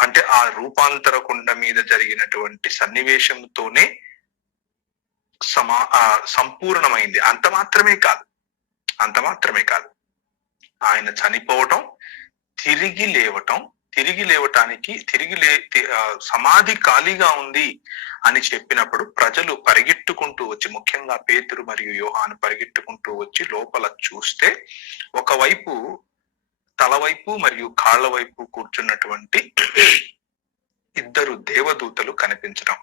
అంటే ఆ రూపాంతర కొండ మీద జరిగినటువంటి సన్నివేశంతోనే సంపూర్ణమైంది. అంత మాత్రమే కాదు, ఆయన చనిపోవటం, తిరిగి లేవటానికి సమాధి ఖాళీగా ఉంది అని చెప్పినప్పుడు ప్రజలు పరిగెట్టుకుంటూ వచ్చి, ముఖ్యంగా పేతురు మరియు యోహాను పరిగెట్టుకుంటూ వచ్చి లోపల చూస్తే ఒకవైపు తల వైపు మరియు కాళ్ళ వైపు కూర్చున్నటువంటి ఇద్దరు దేవదూతలు కనిపించడం.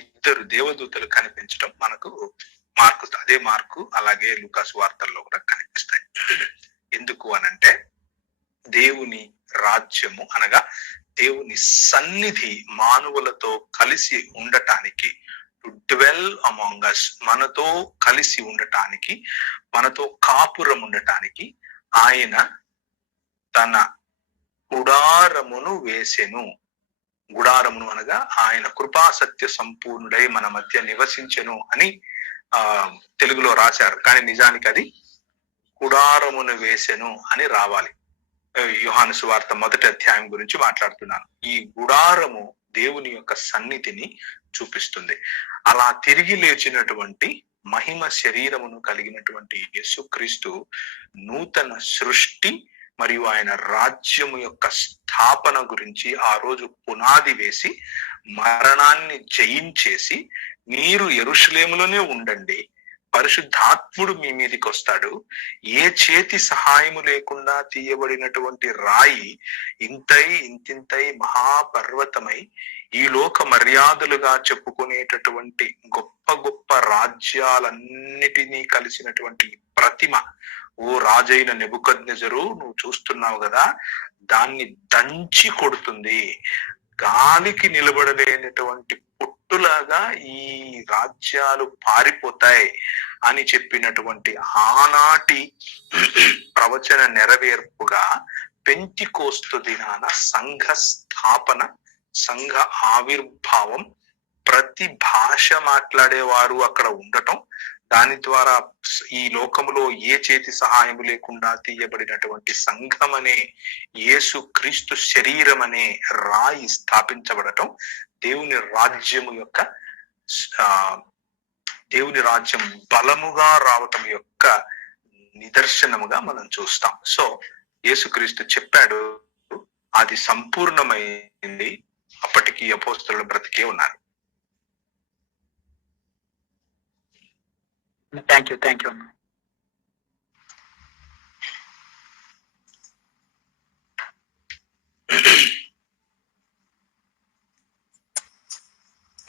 ఇద్దరు దేవదూతలు కనిపించడం మనకు అదే మార్కు అలాగే లూకా సువార్తల్లో కూడా కనిపిస్తాయి. ఎందుకు అనంటే దేవుని రాజ్యము అనగా దేవుని సన్నిధి మానవులతో కలిసి ఉండటానికి, టు డ్వెల్ అమాంగ్ us, మనతో కలిసి ఉండటానికి, మనతో కాపురం ఉండటానికి ఆయన తన గుడారమును వేసెను. గుడారమును అనగా ఆయన కృపాసత్య సంపూర్ణుడై మన మధ్య నివసించెను అని తెలుగులో రాశారు. కానీ నిజానికి అది గుడారమును వేసెను అని రావాలి. యోహాను సువార్త 1వ అధ్యాయం గురించి మాట్లాడుతున్నాను. ఈ గుడారము దేవుని యొక్క సన్నిధిని చూపిస్తుంది. అలా తిరిగి లేచినటువంటి మహిమ శరీరమును కలిగినటువంటి యేసుక్రీస్తు నూతన సృష్టి మరియు ఆయన రాజ్యము యొక్క స్థాపన గురించి ఆ రోజు పునాది వేసి మరణాన్ని జయించేసి మీరు యెరూషలేములోనే ఉండండి, పరిశుద్ధాత్ముడు మీ మీదకి వస్తాడు, ఏ చేతి సహాయము లేకుండా తీయబడినటువంటి రాయి ఇంతింతై మహాపర్వతమై ఈ లోక మర్యాదలుగా చెప్పుకునేటటువంటి గొప్ప గొప్ప రాజ్యాలన్నిటినీ కలిసినటువంటి ప్రతిమ, ఓ రాజైన నెబుకద్నెజరు నువ్వు చూస్తున్నావు కదా, దాన్ని దంచి కొడుతుంది, గాలికి నిలబడలేనటువంటి పుట్టులాగా ఈ రాజ్యాలు పారిపోతాయి అని చెప్పినటువంటి ఆనాటి ప్రవచన నెరవేర్పుగా పెంతికోస్తు దినాన సంఘ స్థాపన, సంఘ ఆవిర్భావం, ప్రతి భాష మాట్లాడేవారు అక్కడ ఉండటం, దాని ద్వారా ఈ లోకములో ఏ చేతి సహాయం లేకుండా తీయబడినటువంటి సంఘం అనే యేసు క్రీస్తు శరీరం అనే రాయి స్థాపించబడటం దేవుని రాజ్యం బలముగా రావటం యొక్క నిదర్శనముగా మనం చూస్తాం. సో యేసుక్రీస్తు చెప్పాడు, అది సంపూర్ణమైంది, అప్పటికి అపోస్తలులు బ్రతికే ఉన్నారు. Thank you.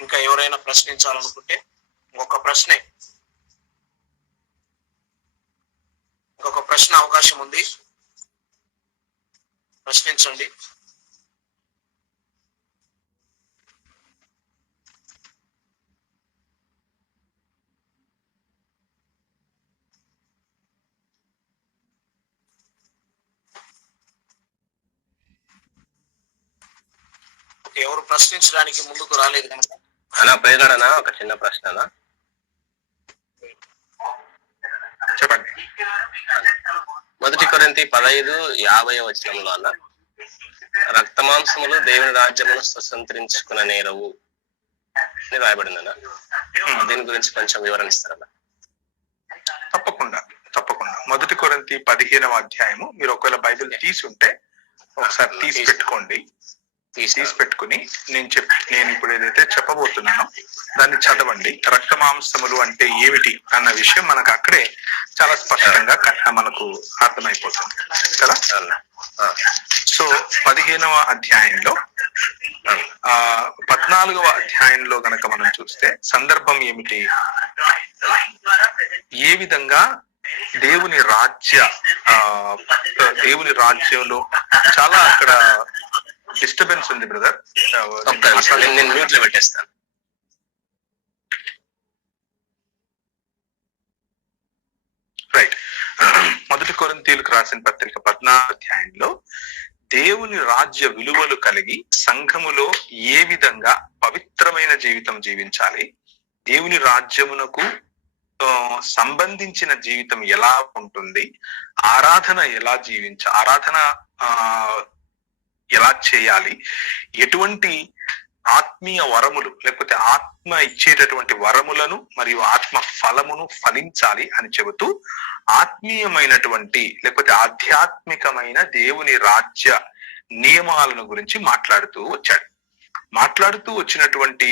ఇంకా ఎవరైనా ప్రశ్నించాలనుకుంటే ఇంకొక ప్రశ్న అవకాశం ఉంది, ప్రశ్నించండి. ఎవరు ప్రశ్నించడానికి ముందుకు రాలేదు కనుక అన్నా పేదడనా ఒక చిన్న ప్రశ్న. చెప్పండి. 1 కొరింథీ 15:50 అన్న, రక్తమాంసములు దేవుని రాజ్యమును స్వతంత్రించుకున్న నేరవు అని రాయబడిందన్న. దీని గురించి కొంచెం వివరణ ఇస్తారన్నా? తప్పకుండా. 1 కొరింథీ 15 మీరు ఒకవేళ బైబిల్ తీసి ఉంటే ఒకసారి తీసి పెట్టుకుని నేను ఇప్పుడు ఏదైతే చెప్పబోతున్నానో దాన్ని చదవండి. రక్తమాంసములు అంటే ఏమిటి అన్న విషయం మనకు అక్కడే చాలా స్పష్టంగా మనకు అర్థమైపోతుంది కదా. సో 15వ అధ్యాయంలో 14వ అధ్యాయంలో గనక మనం చూస్తే సందర్భం ఏమిటి, ఏ విధంగా దేవుని రాజ్యంలో చాలా అక్కడ డిస్టర్బెన్స్ ఉంది బ్రదర్, నేను మ్యూట్ లో పెట్టేస్తాను. రైట్. 1 కొరింథీయులకు రాసిన పత్రిక 14వ అధ్యాయంలో దేవుని రాజ్య విలువలు కలిగి సంఘములో ఏ విధంగా పవిత్రమైన జీవితం జీవించాలి, దేవుని రాజ్యమునకు సంబంధించిన జీవితం ఎలా ఉంటుంది, ఆరాధన ఎలా చేయాలి, ఎటువంటి ఆత్మీయ వరములు లేకపోతే ఆత్మ ఇచ్చేటటువంటి వరములను మరియు ఆత్మ ఫలమును ఫలించాలి అని చెబుతూ ఆత్మీయమైనటువంటి లేకపోతే ఆధ్యాత్మికమైన దేవుని రాజ్య నియమాలను గురించి మాట్లాడుతూ వచ్చినటువంటి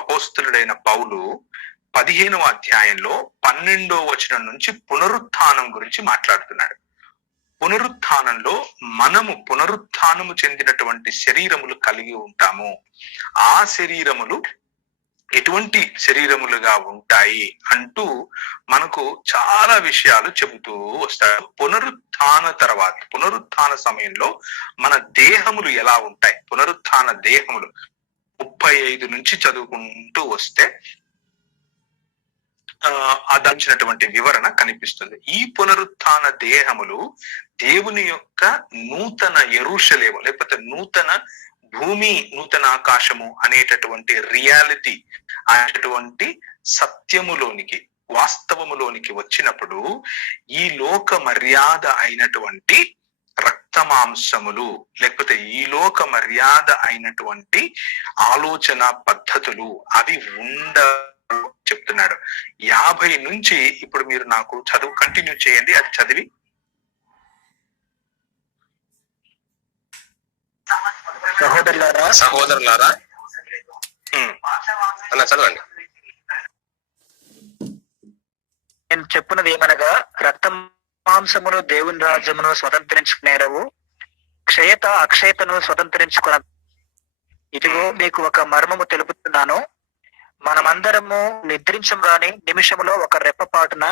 అపోస్తలుడైన పౌలు 15వ అధ్యాయంలో 12వ వచనం నుంచి పునరుత్థానం గురించి మాట్లాడుతున్నాడు. పునరుత్థానంలో మనము పునరుత్థానము చెందినటువంటి శరీరములు కలిగి ఉంటాము. ఆ శరీరములు ఎటువంటి శరీరములుగా ఉంటాయి అంటూ మనకు చాలా విషయాలు చెబుతూ వస్తాడు. పునరుత్థాన సమయంలో మన దేహములు ఎలా ఉంటాయి, పునరుత్థాన దేహములు 35 నుంచి చదువుకుంటూ వస్తే అదంచినటువంటి వివరణ కనిపిస్తుంది. ఈ పునరుత్థాన దేహములు దేవుని యొక్క నూతన యెరూషలేము లేకపోతే నూతన భూమి, నూతన ఆకాశము అనేటటువంటి రియాలిటీ, అనేటటువంటి సత్యములోనికి, వాస్తవములోనికి వచ్చినప్పుడు ఈ లోక మర్యాద అయినటువంటి రక్తమాంసములు లేకపోతే ఈ లోక మర్యాద అయినటువంటి ఆలోచన పద్ధతులు అవి చెప్తున్నాడు. 50 నుంచి ఇప్పుడు మీరు నాకు చదువు కంటిన్యూ చేయండి, అది చదివి. సహోదరులారా అన్న చదవండి. నేను చెప్పున్నది ఏమనగా, రక్త మాంసమును దేవుని రాజ్యమును స్వతంత్రించుకునేరవు, క్షయత అక్షయతను స్వతంత్రించుకున్న. ఇదిగో మీకు ఒక మర్మము తెలుపుతున్నాను, మనమందరము నిద్రించం గాని నిమిషములో ఒక రెప్పపాటున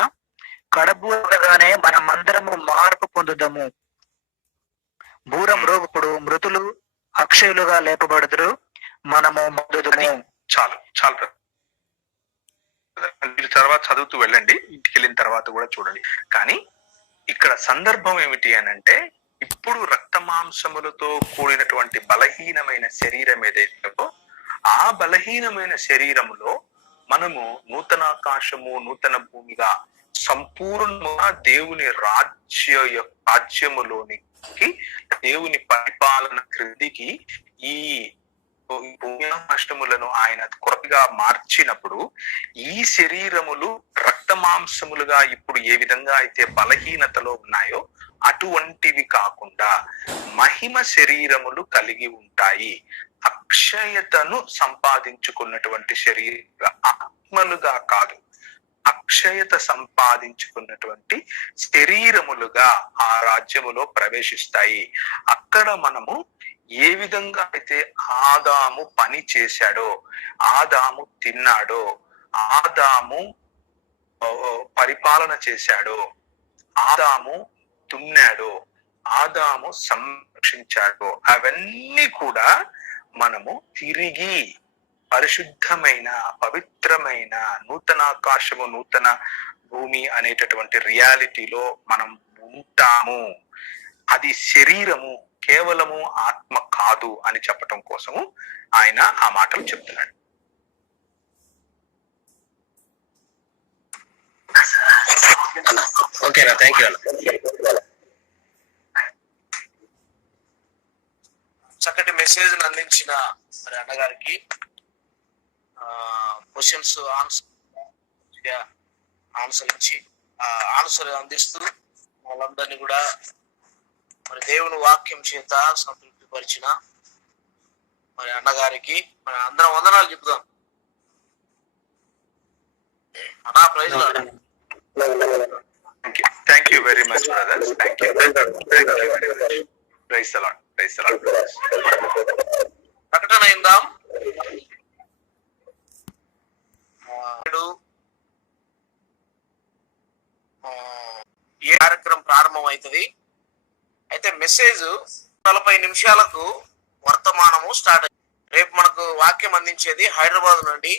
కడబూరగానే మనమందరము మార్పు పొందుదము. బూరం రోగుపుడు మృతులు అక్షయులుగా లేపబడుదురు, మనము మొదదుము. చాలు చాలు, మీరు తర్వాత చదువుతూ వెళ్ళండి, ఇంటికి వెళ్ళిన తర్వాత కూడా చూడండి. కానీ ఇక్కడ సందర్భం ఏమిటి అని అంటే, ఇప్పుడు రక్త మాంసములతో కూడినటువంటి బలహీనమైన శరీరం ఏదైతే, ఆ బలహీనమైన శరీరములో మనము నూతన ఆకాశము నూతన భూమిగా సంపూర్ణంగా దేవుని రాజ్యములోనికి, దేవుని పరిపాలన క్రిందికి ఈ భూమ్యాకాశములను ఆయన కొరగా మార్చినప్పుడు, ఈ శరీరములు రక్త మాంసములుగా ఇప్పుడు ఏ విధంగా అయితే బలహీనతలో ఉన్నాయో అటువంటివి కాకుండా మహిమ శరీరములు కలిగి ఉంటాయి. అక్షయతను సంపాదించుకున్నటువంటి శరీర ఆత్మలుగా కాదు, అక్షయత సంపాదించుకున్నటువంటి శరీరములుగా ఆ రాజ్యములో ప్రవేశిస్తాయి. అక్కడ మనము ఏ విధంగా అయితే ఆదాము పని చేశాడో, ఆదాము తిన్నాడో, ఆదాము పరిపాలన చేశాడో, ఆదాము దున్నాడో, ఆదాము సంరక్షించాడో, అవన్నీ కూడా మనము తిరిగి పరిశుద్ధమైన పవిత్రమైన నూతన ఆకాశము నూతన భూమి అనేటటువంటి రియాలిటీలో మనం ఉంటాము. అది శరీరము, కేవలము ఆత్మ కాదు అని చెప్పటం కోసము ఆయన ఆ మాటలు చెప్తున్నాడు. ఓకేనా? థ్యాంక్ యూ అన్న. చక్కటి మెసేజ్ అందించిన మరి అన్నగారికి క్వశ్చన్స్ ఆన్సర్ ఇచ్చి ఆన్సర్ అందిస్తూ వాళ్ళందరినీ కూడా మరి దేవుని వాక్యం చేత సంతృప్తి పరిచిన మరి అన్నగారికి మరి అందరం వందనాలు చెప్దాం. అన్నా praise lord. Thank you very much brothers. Thank you very much. Praise the lord. Praise the lord. ప్రకటన అయిందాం. ఏ కార్యక్రమం ప్రారంభం అవుతుంది అయితే మెసేజ్ 40 నిమిషాలకు వర్తమానము స్టార్ట్ అయింది. రేపు మనకు వాక్యం అందించేది హైదరాబాద్ నుండి